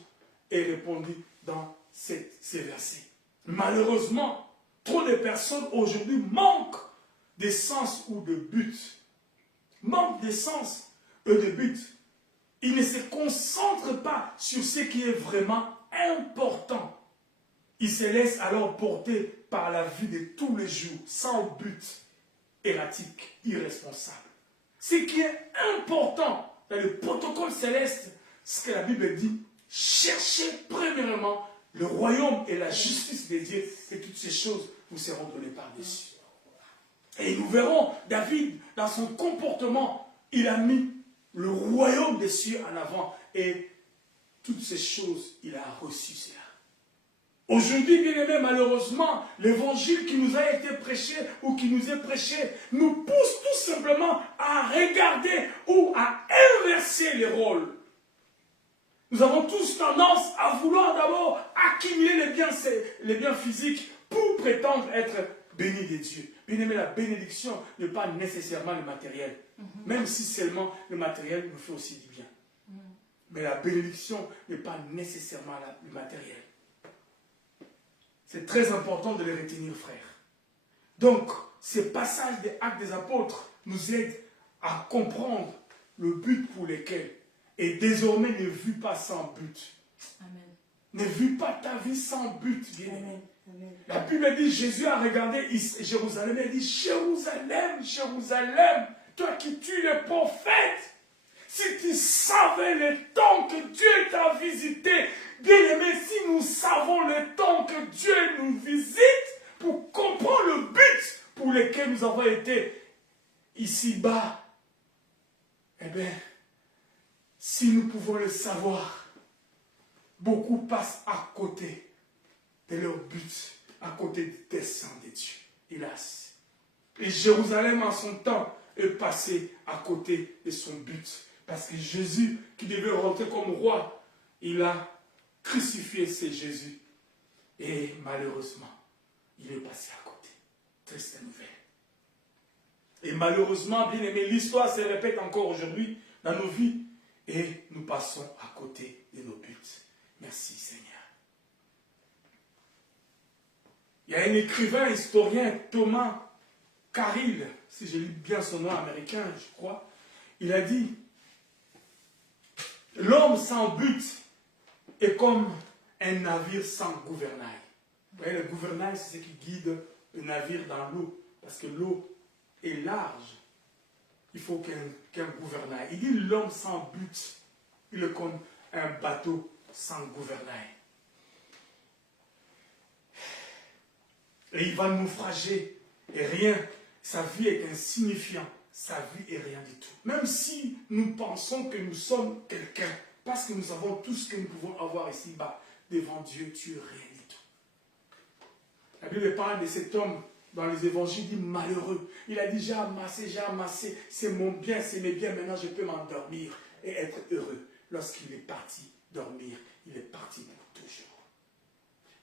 est répondue dans ces versets. Malheureusement, trop de personnes aujourd'hui manquent de sens ou de but. Manquent de sens et de but. il ne se concentre pas sur ce qui est vraiment important. Il se laisse alors porter par la vie de tous les jours, sans but, erratique, irresponsable. Ce qui est important dans le protocole céleste, ce que la Bible dit, cherchez premièrement le royaume et la justice de Dieu, et toutes ces choses vous seront données par-dessus. Et nous verrons, David, dans son comportement, il a mis le royaume des cieux en avant, et toutes ces choses, il a reçu cela. Aujourd'hui, bien aimé, malheureusement, l'évangile qui nous a été prêché ou qui nous est prêché nous pousse tout simplement à regarder ou à inverser les rôles. Nous avons tous tendance à vouloir d'abord accumuler les biens physiques pour prétendre être bénis de Dieu. Bien aimé, la bénédiction n'est pas nécessairement le matériel, même si seulement le matériel nous fait aussi du bien. Mais la bénédiction n'est pas nécessairement le matériel. C'est très important de les retenir, frères. Donc, ces passages des Actes des Apôtres nous aident à comprendre le but pour lequel. Et désormais, ne vis pas sans but. Amen. Ne vis pas ta vie sans but, bien aimé. Amen. La Bible dit, Jésus a regardé Jérusalem et a dit, Jérusalem, Jérusalem, toi qui tues les prophètes, si tu savais le temps que Dieu t'a visité, bien-aimé, si nous savons le temps que Dieu nous visite, pour comprendre le but pour lequel nous avons été ici-bas, eh bien, si nous pouvons le savoir, beaucoup passent à côté de leur but, à côté du dessein de Dieu, hélas. Et Jérusalem, en son temps, est passé à côté de son but. Parce que Jésus, qui devait rentrer comme roi, il a crucifié ce Jésus. Et malheureusement, il est passé à côté. Triste nouvelle. Et malheureusement, bien aimé, l'histoire se répète encore aujourd'hui dans nos vies. Et nous passons à côté de nos buts. Merci Seigneur. Il y a un écrivain, historien, Thomas Carlyle, si je lis bien son nom américain, je crois, il a dit, l'homme sans but est comme un navire sans gouvernail. Vous voyez, le gouvernail, c'est ce qui guide le navire dans l'eau. Parce que l'eau est large. Il faut qu'un gouvernail. Il dit l'homme sans but, il est comme un bateau sans gouvernail. Et il va naufrager. Et rien, sa vie est insignifiante. Sa vie est rien du tout. Même si nous pensons que nous sommes quelqu'un, parce que nous avons tout ce que nous pouvons avoir ici-bas, devant Dieu, tu es rien du tout. La Bible parle de cet homme dans les évangiles, il dit malheureux. Il a dit j'ai amassé, c'est mon bien, c'est mes biens, maintenant je peux m'endormir et être heureux. Lorsqu'il est parti dormir, il est parti pour toujours.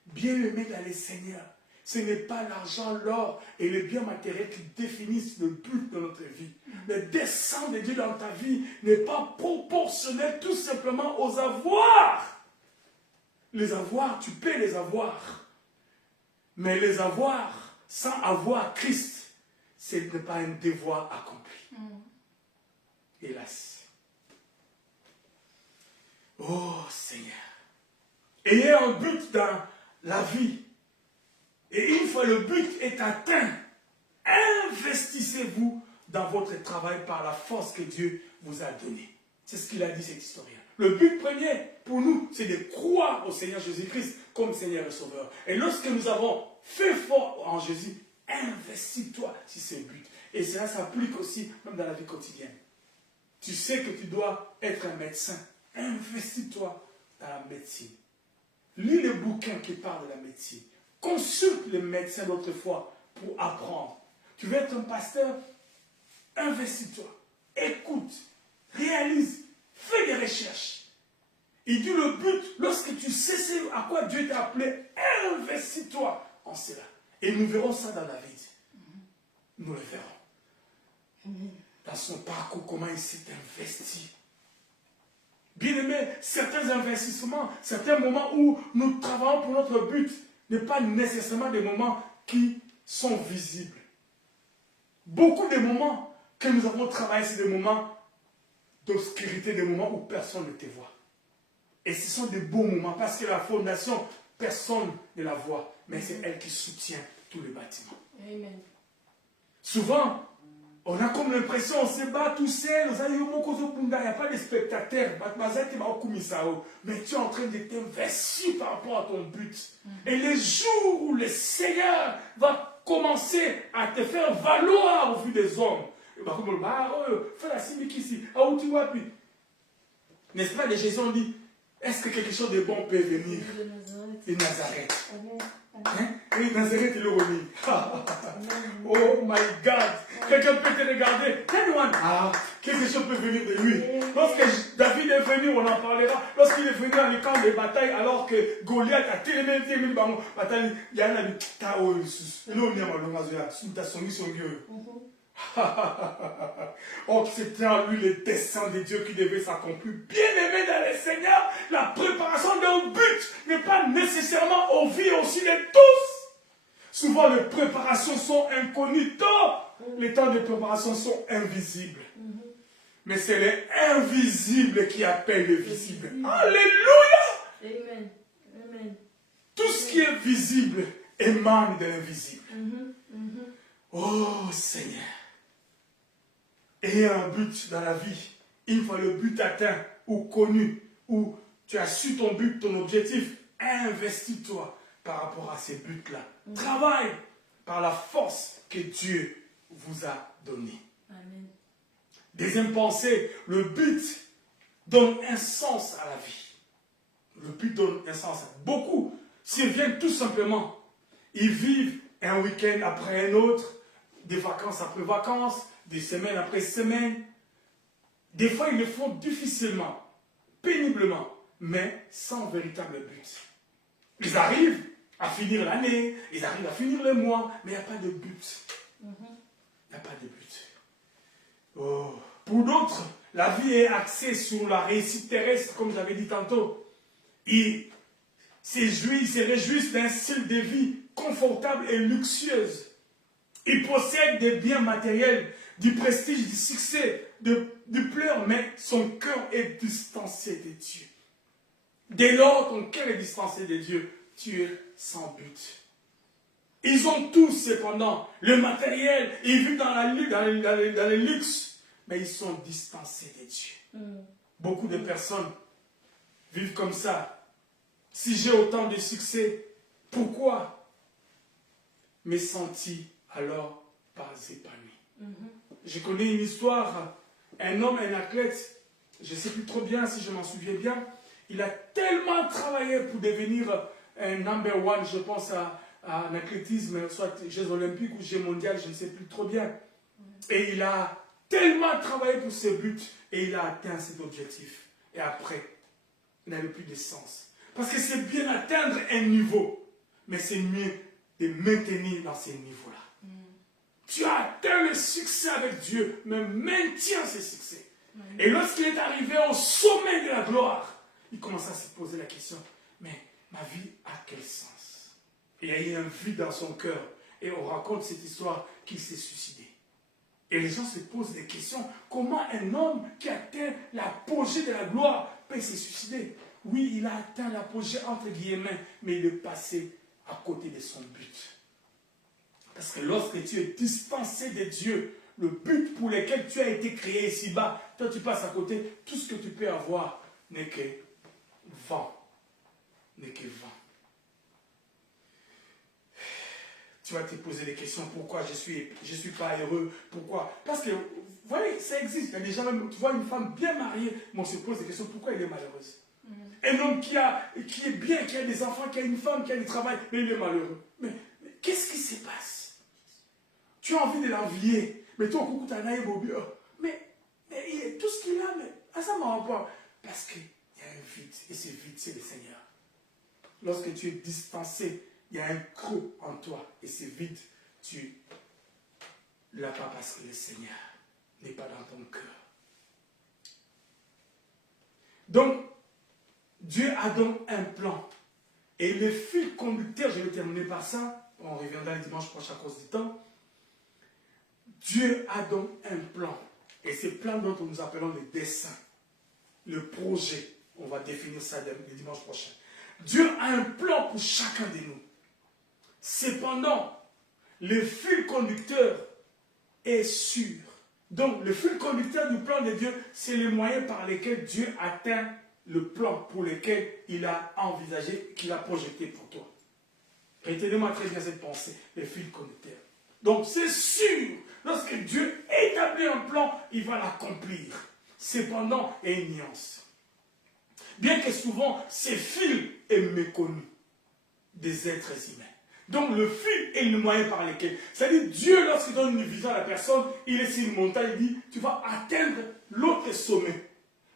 Bien-aimé dans les Seigneurs, ce n'est pas l'argent, l'or et les biens matériels qui définissent le but de notre vie. Le dessein de Dieu dans ta vie n'est pas proportionnel tout simplement aux avoirs. Les avoirs, tu peux les avoir. Mais les avoirs, sans avoir Christ, ce n'est pas un devoir accompli. Hélas. Oh Seigneur. Ayez un but dans la vie. Et une fois le but est atteint, investissez-vous dans votre travail par la force que Dieu vous a donnée. C'est ce qu'il a dit, cet historien. Le but premier pour nous, c'est de croire au Seigneur Jésus-Christ comme Seigneur et Sauveur. Et lorsque nous avons fait fort en Jésus, investis-toi sur ce but. Et cela s'applique aussi même dans la vie quotidienne. Tu sais que tu dois être un médecin. Investis-toi dans la médecine. Lis les bouquins qui parlent de la médecine. Consulte les médecins d'autrefois pour apprendre. Tu veux être un pasteur? Investis-toi. Écoute. Réalise. Fais des recherches. Il dit le but, lorsque tu sais à quoi Dieu t'a appelé, investis-toi en cela. Et nous verrons ça dans David. Nous le verrons. Dans son parcours, comment il s'est investi. Bien aimé, certains investissements, certains moments où nous travaillons pour notre but, n'est pas nécessairement des moments qui sont visibles. Beaucoup de moments que nous avons travaillé, c'est des moments d'obscurité, des moments où personne ne te voit. Et ce sont des beaux moments parce que la fondation, personne ne la voit, mais c'est elle qui soutient tout le bâtiment. Amen. Souvent, on a comme l'impression, on se bat tout seul, il n'y a pas de spectateurs, mais tu es en train de t'investir par rapport à ton but. Et les jours où le Seigneur va commencer à te faire valoir au vu des hommes, n'est-ce pas, les Jésus ont dit, est-ce que quelque chose de bon peut venir de Nazareth? Hein? Et Nazareth, il est revenu. Oh my God! Quelqu'un peut te regarder. Anyone? Ah, quelque chose peut venir de lui. Lorsque David est venu, on en parlera. Lorsqu'il est venu dans le camp de bataille, alors que Goliath a tellement bataille, il y a un Tao. Oh, c'était en lui le dessein de Dieu qui devait s'accomplir. Bien-aimé dans le Seigneur, la préparation d'un but n'est pas nécessairement au vu aussi de tous. Souvent, les préparations sont inconnues. Les temps de préparation sont invisibles. Mais c'est les invisibles qui appellent les visibles. Alléluia! Amen. Amen. Tout ce qui est visible émane de l'invisible. Oh Seigneur. Et un but dans la vie, une fois le but atteint ou connu, ou tu as su ton but, ton objectif, investis-toi par rapport à ces buts-là. Travaille par la force que Dieu vous a donnée. Amen. Deuxième pensée, le but donne un sens à la vie. Le but donne un sens. Beaucoup surviennent tout simplement. Ils vivent un week-end après un autre, des vacances après vacances, des semaines après semaines. Des fois, ils le font difficilement, péniblement, mais sans véritable but. Ils arrivent à finir l'année, ils arrivent à finir le mois, mais il n'y a pas de but. Il n'y a pas de but. Oh. Pour d'autres, la vie est axée sur la réussite terrestre, comme j'avais dit tantôt. Ils se réjouissent d'un style de vie confortable et luxueuse. Ils possèdent des biens matériels, du prestige, du succès, du pleur, mais son cœur est distancé de Dieu. Dès lors, ton cœur est distancé de Dieu, tu es sans but. Ils ont tous, cependant, le matériel, ils vivent dans le luxe, mais ils sont distancés de Dieu. Beaucoup de personnes vivent comme ça. Si j'ai autant de succès, pourquoi me sentis alors pas épanoui? Je connais une histoire, un homme, un athlète, je ne sais plus trop bien si je m'en souviens bien, il a tellement travaillé pour devenir un number one, je pense à un athlétisme, soit Jeux olympiques ou Jeux mondiaux, je ne sais plus trop bien. Et il a tellement travaillé pour ce but et il a atteint cet objectif. Et après, il n'avait plus de sens. Parce que c'est bien atteindre un niveau, mais c'est mieux de maintenir dans ce niveau-là. Tu as atteint le succès avec Dieu, mais maintiens ce succès. Et lorsqu'il est arrivé au sommet de la gloire, il commence à se poser la question, mais ma vie a quel sens? Et il y a eu un vide dans son cœur. Et on raconte cette histoire qu'il s'est suicidé. Et les gens se posent des questions. Comment un homme qui atteint l'apogée de la gloire peut se suicider? Oui, il a atteint l'apogée entre guillemets, mais il est passé à côté de son but. Parce que lorsque tu es distancé de Dieu, le but pour lequel tu as été créé ici-bas, toi tu passes à côté, tout ce que tu peux avoir n'est que vent. N'est que vent. Tu vas te poser des questions, pourquoi je suis pas heureux, pourquoi? Parce que, vous voyez, ça existe. Il y a des gens, tu vois une femme bien mariée, mais on se pose des questions, pourquoi elle est malheureuse? Un homme qui est bien, qui a des enfants, qui a une femme, qui a du travail, mais il est malheureux. Mais qu'est-ce qui se passe? Tu as envie de l'envier, mais toi, coucou, tu as un bobi. Mais tout ce qu'il a, mais à ça ne m'en pas. Parce qu'il y a un vide, et ce vide, c'est le Seigneur. Lorsque tu es distancé, il y a un creux en toi, et ce vide, tu ne l'as pas parce que le Seigneur n'est pas dans ton cœur. Donc, Dieu a donc un plan. Et le fil conducteur, je vais terminer par ça, on reviendra le dimanche prochain à cause du temps. Dieu a donc un plan. Et ces plans dont nous appelons les desseins, le projet, on va définir ça le dimanche prochain. Dieu a un plan pour chacun de nous. Cependant, le fil conducteur est sûr. Donc, le fil conducteur du plan de Dieu, c'est les moyens par lesquels Dieu atteint le plan pour lequel il a envisagé, qu'il a projeté pour toi. Retenez-moi très bien cette pensée, le fil conducteur. Donc, c'est sûr, lorsque Dieu établit un plan, il va l'accomplir. Cependant, il y a une nuance. Bien que souvent, ce fil est méconnu des êtres humains. Donc le fil est le moyen par lequel. C'est-à-dire Dieu, lorsqu'il donne une vision à la personne, il est sur une montagne, il dit, tu vas atteindre l'autre sommet.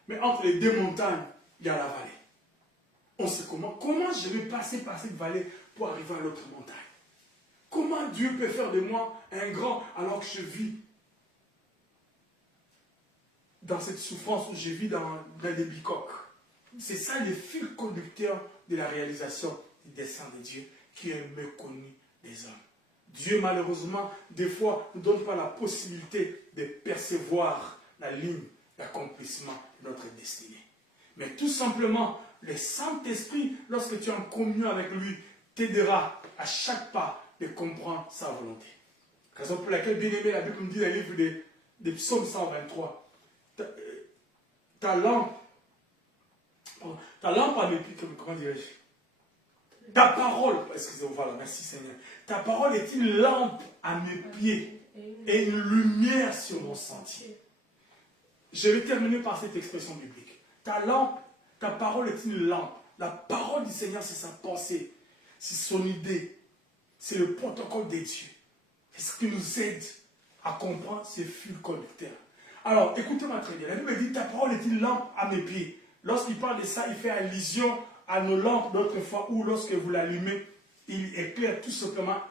Mais entre les deux montagnes, il y a la vallée. On sait comment. Comment je vais passer par cette vallée pour arriver à l'autre montagne? Comment Dieu peut faire de moi un grand alors que je vis dans cette souffrance, où je vis dans des bicoques? C'est ça le fil conducteur de la réalisation du dessein de Dieu, qui est méconnu des hommes. Dieu, malheureusement, des fois, ne donne pas la possibilité de percevoir la ligne d'accomplissement de notre destinée. Mais tout simplement, le Saint-Esprit, lorsque tu es en communion avec lui, t'aidera à chaque pas de comprendre sa volonté. Raison pour laquelle, bien aimé, la Bible nous dit dans le livre des Psaumes 123, ta lampe à mes pieds, comment dirais-je? Ta parole, excusez-moi, voilà, merci Seigneur. Ta parole est une lampe à mes pieds et une lumière sur mon sentier. Je vais terminer par cette expression biblique. Ta parole est une lampe. La parole du Seigneur, c'est sa pensée, c'est son idée, c'est le protocole des dieux. C'est ce qui nous aide à comprendre ces fils conducteurs. Alors, écoutez-moi très bien. La Bible dit, ta parole est une lampe à mes pieds. Lorsqu'il parle de ça, il fait allusion à nos lampes d'autrefois, où lorsque vous l'allumez, il éclaire tout simplement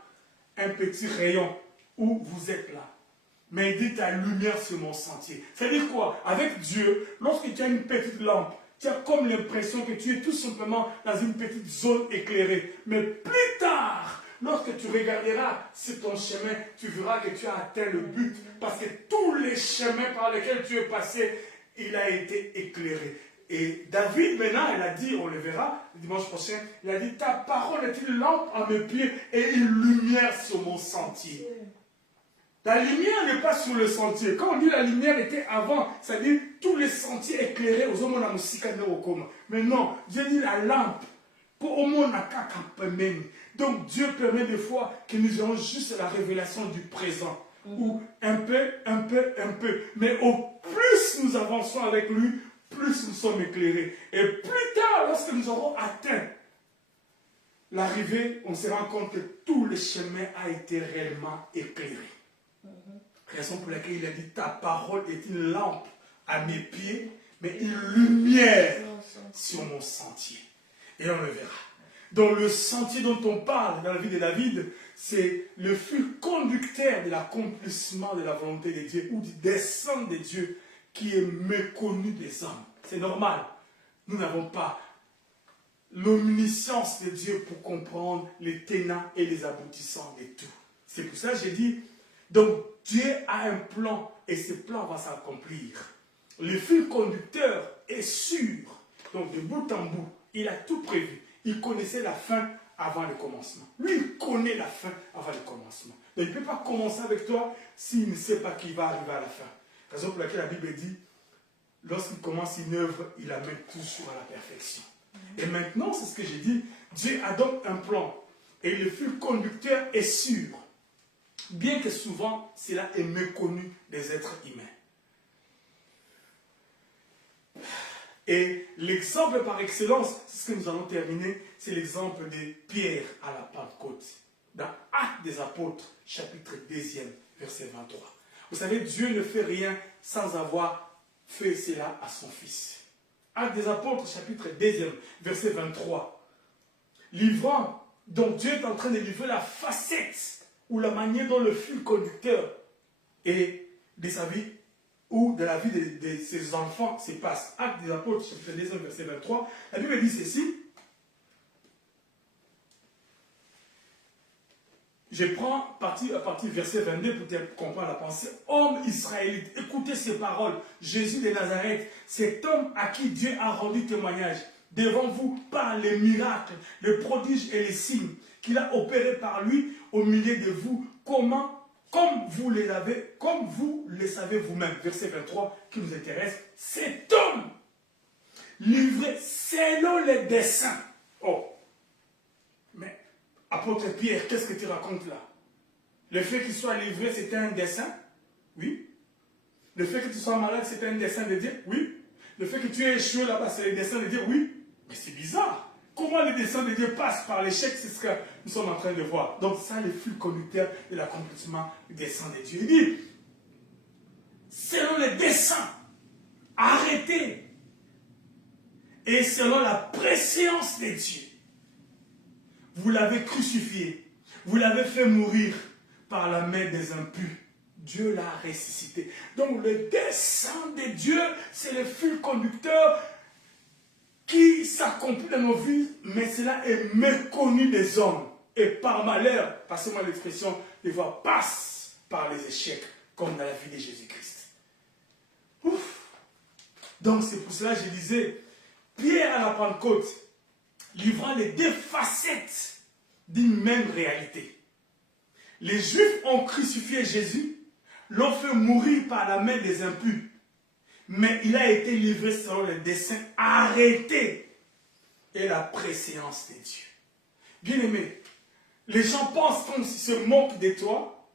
un petit rayon où vous êtes là. Mais il dit ta lumière sur mon sentier. C'est-à-dire quoi? Avec Dieu, lorsque tu as une petite lampe, tu as comme l'impression que tu es tout simplement dans une petite zone éclairée. Mais plus tard, lorsque tu regarderas sur ton chemin, tu verras que tu as atteint le but. Parce que tous les chemins par lesquels tu es passé, il a été éclairé. Et David, maintenant, il a dit, on le verra le dimanche prochain, il a dit, ta parole est une lampe à mes pieds et une lumière sur mon sentier. La lumière n'est pas sur le sentier. Quand on dit la lumière était avant, c'est-à-dire tous les sentiers éclairés aux hommes de musique de Okoma. Mais non, Dieu dit la lampe pour au monde à même. Donc Dieu permet des fois que nous ayons juste la révélation du présent. Ou un peu. Mais au plus nous avançons avec lui, plus nous sommes éclairés. Et plus tard, lorsque nous aurons atteint l'arrivée, on se rend compte que tout le chemin a été réellement éclairé. Raison pour laquelle il a dit, ta parole est une lampe à mes pieds, mais une lumière sur mon sentier. Et on le verra. Donc le sentier dont on parle dans la vie de David, c'est le fil conducteur de l'accomplissement de la volonté de Dieu, ou du dessein de Dieu, qui est méconnu des hommes. C'est normal. Nous n'avons pas l'omniscience de Dieu pour comprendre les tenants et les aboutissants de tout. C'est pour ça que j'ai dit, donc Dieu a un plan et ce plan va s'accomplir. Le fil conducteur est sûr. Donc de bout en bout, il a tout prévu. Il connaissait la fin avant le commencement. Lui, il connaît la fin avant le commencement. Donc il ne peut pas commencer avec toi s'il ne sait pas qui va arriver à la fin. Raison pour laquelle la Bible dit, lorsqu'il commence une œuvre, il amène toujours à la perfection. Et maintenant, c'est ce que j'ai dit, Dieu adopte un plan. Et le fil conducteur est sûr. Bien que souvent, cela est méconnu des êtres humains. Et l'exemple par excellence, c'est ce que nous allons terminer, c'est l'exemple de Pierre à la Pentecôte. Dans Actes des Apôtres, chapitre 2, verset 23. Vous savez, Dieu ne fait rien sans avoir fait cela à son Fils. Actes des Apôtres, chapitre 2, verset 23. Livrant, donc Dieu est en train de livrer la facette ou la manière dont le fil conducteur et de sa vie ou de la vie de ses enfants se passe. Actes des Apôtres, chapitre 2, verset 23. La Bible dit ceci. Je prends à partir du verset 22 pour te comprendre la pensée. Homme israélite, écoutez ces paroles. Jésus de Nazareth, cet homme à qui Dieu a rendu témoignage devant vous par les miracles, les prodiges et les signes qu'il a opérés par lui au milieu de vous, comme vous le savez vous-même. Verset 23 qui nous intéresse. Cet homme livré selon les desseins. Oh, mais apôtre Pierre, qu'est-ce que tu racontes là? Le fait qu'il soit livré, c'était un dessein? Oui. Le fait que tu sois malade, c'était un dessein de Dieu? Oui. Le fait que tu aies échoué là-bas, c'est le dessein de Dieu? Oui. Mais c'est bizarre. Comment le dessein de Dieu passe par l'échec? C'est ce que nous sommes en train de voir. Donc ça, le fil conducteur de l'accomplissement du dessein de Dieu. Il dit, selon les desseins arrêtés et selon la préséance de Dieu, vous l'avez crucifié, vous l'avez fait mourir par la main des impurs. Dieu l'a ressuscité. Donc le dessein de Dieu, c'est le fil conducteur qui s'accomplit dans nos vies, mais cela est méconnu des hommes. Et par malheur, passez-moi l'expression, les voies passent par les échecs, comme dans la vie de Jésus-Christ. Ouf! Donc c'est pour cela que je disais, Pierre à la Pentecôte, livrant les deux facettes d'une même réalité. Les Juifs ont crucifié Jésus, l'ont fait mourir par la main des impurs. Mais il a été livré selon le dessein arrêté et la préséance de Dieu. Bien-aimé, les gens pensent qu'on se moque de toi,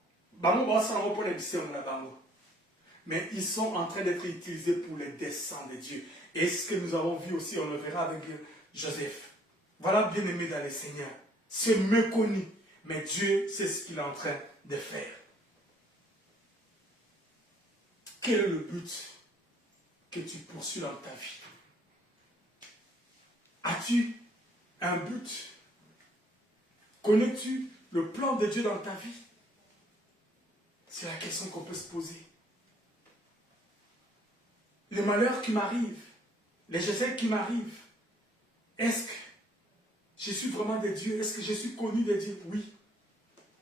mais ils sont en train d'être utilisés pour les desseins de Dieu. Et ce que nous avons vu aussi, on le verra avec Joseph. Voilà, bien-aimé dans le Seigneur, c'est méconnu, mais Dieu sait ce qu'il est en train de faire. Quel est le but que tu poursuis dans ta vie? As-tu un but? Connais-tu le plan de Dieu dans ta vie? C'est la question qu'on peut se poser. Les malheurs qui m'arrivent, les échecs qui m'arrivent, est-ce que je suis vraiment de Dieu? Est-ce que je suis connu de Dieu? Oui.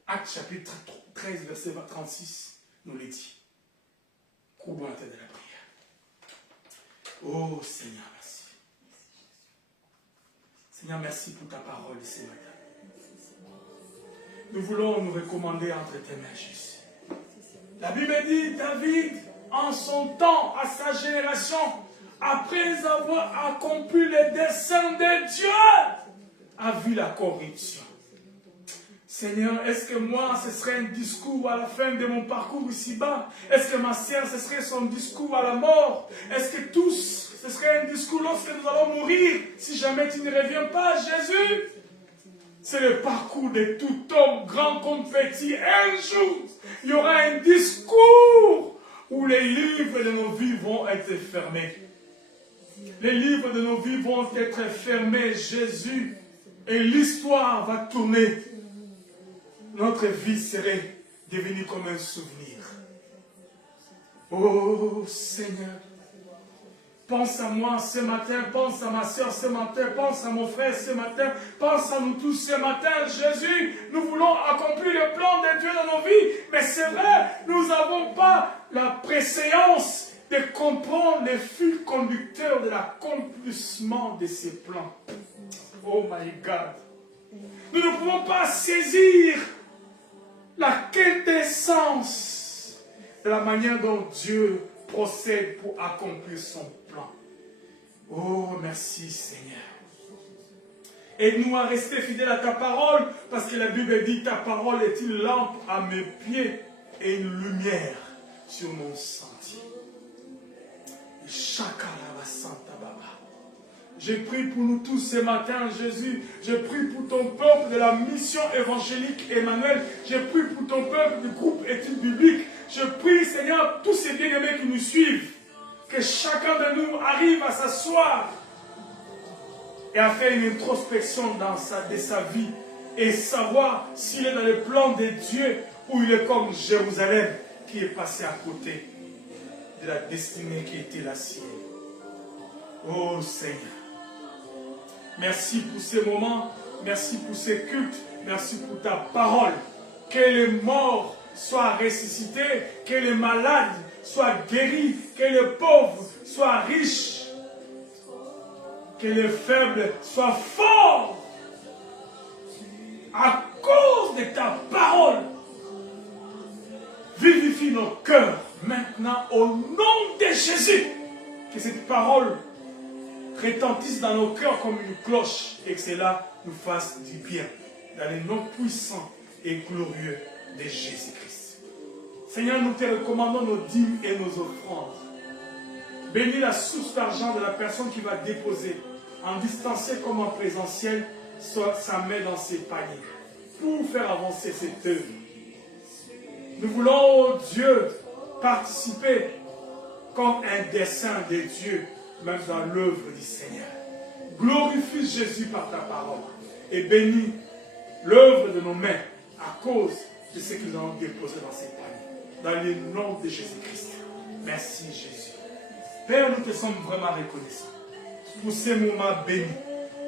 Acte chapitre 13, verset 36, nous le dit. Courbons la tête de la prière. Oh Seigneur, merci. Seigneur, merci pour ta parole ce matin. Nous voulons nous recommander entre tes mains, Jésus. La Bible dit, David, en son temps, à sa génération, après avoir accompli les desseins de Dieu, a vu la corruption. Seigneur, est-ce que moi, ce serait un discours à la fin de mon parcours ici-bas? Est-ce que ma sœur, ce serait son discours à la mort? Est-ce que tous, ce serait un discours lorsque nous allons mourir, si jamais tu ne reviens pas, Jésus? C'est le parcours de tout homme, grand comme petit. Un jour, il y aura un discours où les livres de nos vies vont être fermés. Les livres de nos vies vont être fermés, Jésus, et l'histoire va tourner. Notre vie serait devenue comme un souvenir. Oh Seigneur, pense à moi ce matin, pense à ma soeur ce matin, pense à mon frère ce matin, pense à nous tous ce matin. Jésus, nous voulons accomplir le plan de Dieu dans nos vies, mais c'est vrai, nous n'avons pas la préséance de comprendre les fils conducteurs de l'accomplissement de ces plans. Oh my God. Nous ne pouvons pas saisir la quintessence de la manière dont Dieu procède pour accomplir son plan. Oh, merci Seigneur. Aide-nous à rester fidèles à ta parole, parce que la Bible dit, ta parole est une lampe à mes pieds et une lumière sur mon sentier. Shakalaba Santa Baba. Je prie pour nous tous ce matin, Jésus. Je prie pour ton peuple de la mission évangélique Emmanuel. Je prie pour ton peuple du groupe études bibliques. Je prie, Seigneur, tous ces bien-aimés qui nous suivent, que chacun de nous arrive à s'asseoir et à faire une introspection de sa vie et savoir s'il est dans le plan de Dieu ou il est comme Jérusalem qui est passé à côté de la destinée qui était la sienne. Oh Seigneur, merci pour ces moments, merci pour ces cultes, merci pour ta parole. que les morts soient ressuscités, que les malades soient guéris, que les pauvres soient riches, que les faibles soient forts à cause de ta parole. Vivifie nos cœurs maintenant au nom de Jésus. Que cette parole retentisse dans nos cœurs comme une cloche et que cela nous fasse du bien dans le nom puissant et glorieux de Jésus-Christ. Seigneur, nous te recommandons nos dîmes et nos offrandes. Bénis la source d'argent de la personne qui va déposer en distanciel comme en présentiel sa main dans ses paniers pour faire avancer cette œuvre. Nous voulons, oh Dieu, participer comme un dessein de Dieu, même dans l'œuvre du Seigneur. Glorifie Jésus par ta parole et bénis l'œuvre de nos mains à cause de ce que nous allons déposer dans ces paniers. Dans le nom de Jésus-Christ. Merci Jésus. Père, nous te sommes vraiment reconnaissants pour ces moments bénis,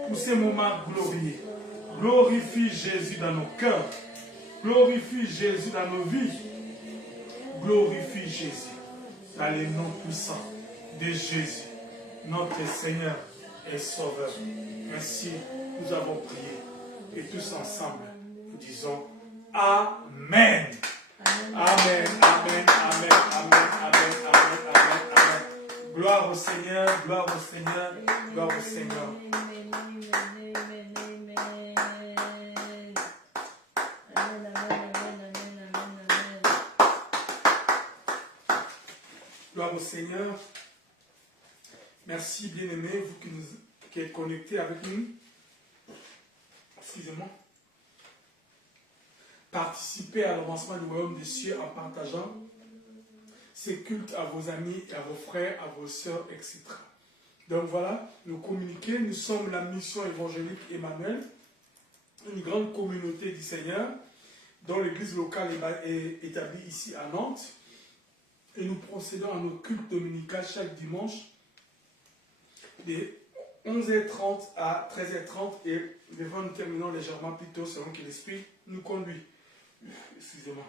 pour ces moments glorieux. Glorifie Jésus dans nos cœurs. Glorifie Jésus dans nos vies. Glorifie Jésus dans les noms puissants de Jésus, notre Seigneur et Sauveur. Ainsi, nous avons prié. Et tous ensemble, nous disons Amen. Amen, amen, amen, amen, amen, amen, amen, amen. Gloire au Seigneur, gloire au Seigneur, gloire au Seigneur. Gloire au Seigneur. Merci, bien-aimés, vous qui êtes connectés avec nous. Excusez-moi. Participez à l'avancement du royaume des cieux en partageant ces cultes à vos amis, à vos frères, à vos sœurs, etc. Donc voilà, nous communiquons. Nous sommes la mission évangélique Emmanuel, une grande communauté du Seigneur, dont l'église locale est établie ici à Nantes. Et nous procédons à nos cultes dominicales chaque dimanche de 11h30 à 13h30 et devant nous terminons légèrement plus tôt selon que l'Esprit nous conduit. Excusez-moi.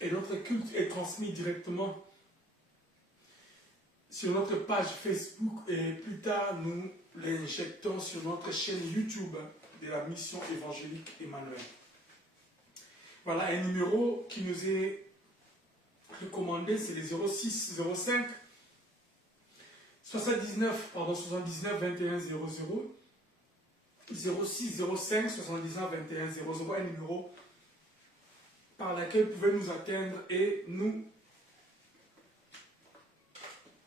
Et notre culte est transmis directement sur notre page Facebook et plus tard nous l'injectons sur notre chaîne YouTube de la mission évangélique Emmanuel. Voilà un numéro qui nous est recommandé, c'est le 06 05 79 21 00 06 05 79 21 00, un numéro par lequel vous pouvez nous atteindre et nous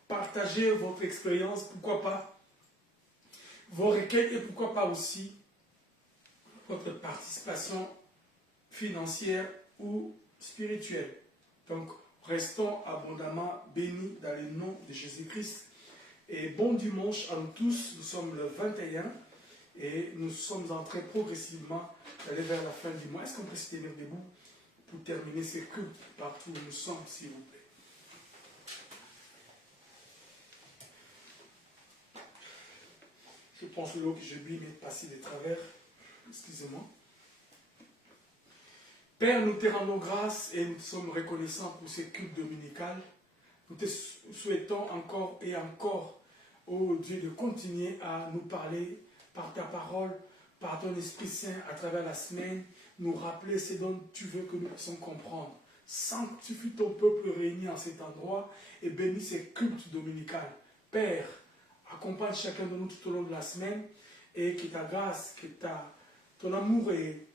partager votre expérience, pourquoi pas vos requêtes et pourquoi pas aussi votre participation financière ou spirituelle. Donc, restons abondamment bénis dans le nom de Jésus-Christ. Et bon dimanche à nous tous. Nous sommes le 21 et nous sommes en train progressivement d'aller vers la fin du mois. Est-ce qu'on peut se tenir debout pour terminer ces cultes partout où nous sommes, s'il vous plaît? Je pense que l'eau que je vis m'est passée de travers. Excusez-moi. Père, nous te rendons grâce et nous sommes reconnaissants pour ces cultes dominicales. Nous te souhaitons encore et encore, ô Dieu, de continuer à nous parler par ta parole, par ton Esprit Saint à travers la semaine, nous rappeler ce dont tu veux que nous puissions comprendre. Sanctifie ton peuple réuni en cet endroit et bénis ces cultes dominicales. Père, accompagne chacun de nous tout au long de la semaine et que ta grâce, que ton amour et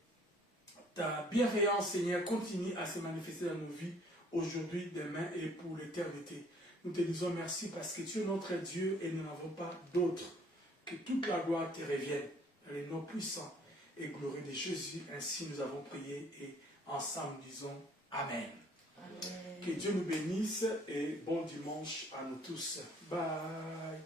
ta bienveillance, Seigneur, continue à se manifester dans nos vies aujourd'hui, demain et pour l'éternité. Nous te disons merci parce que tu es notre Dieu et nous n'avons pas d'autre. Que toute la gloire te revienne. Dans les noms puissants et glorieux de Jésus, ainsi nous avons prié et ensemble disons Amen. Amen. Que Dieu nous bénisse et bon dimanche à nous tous. Bye.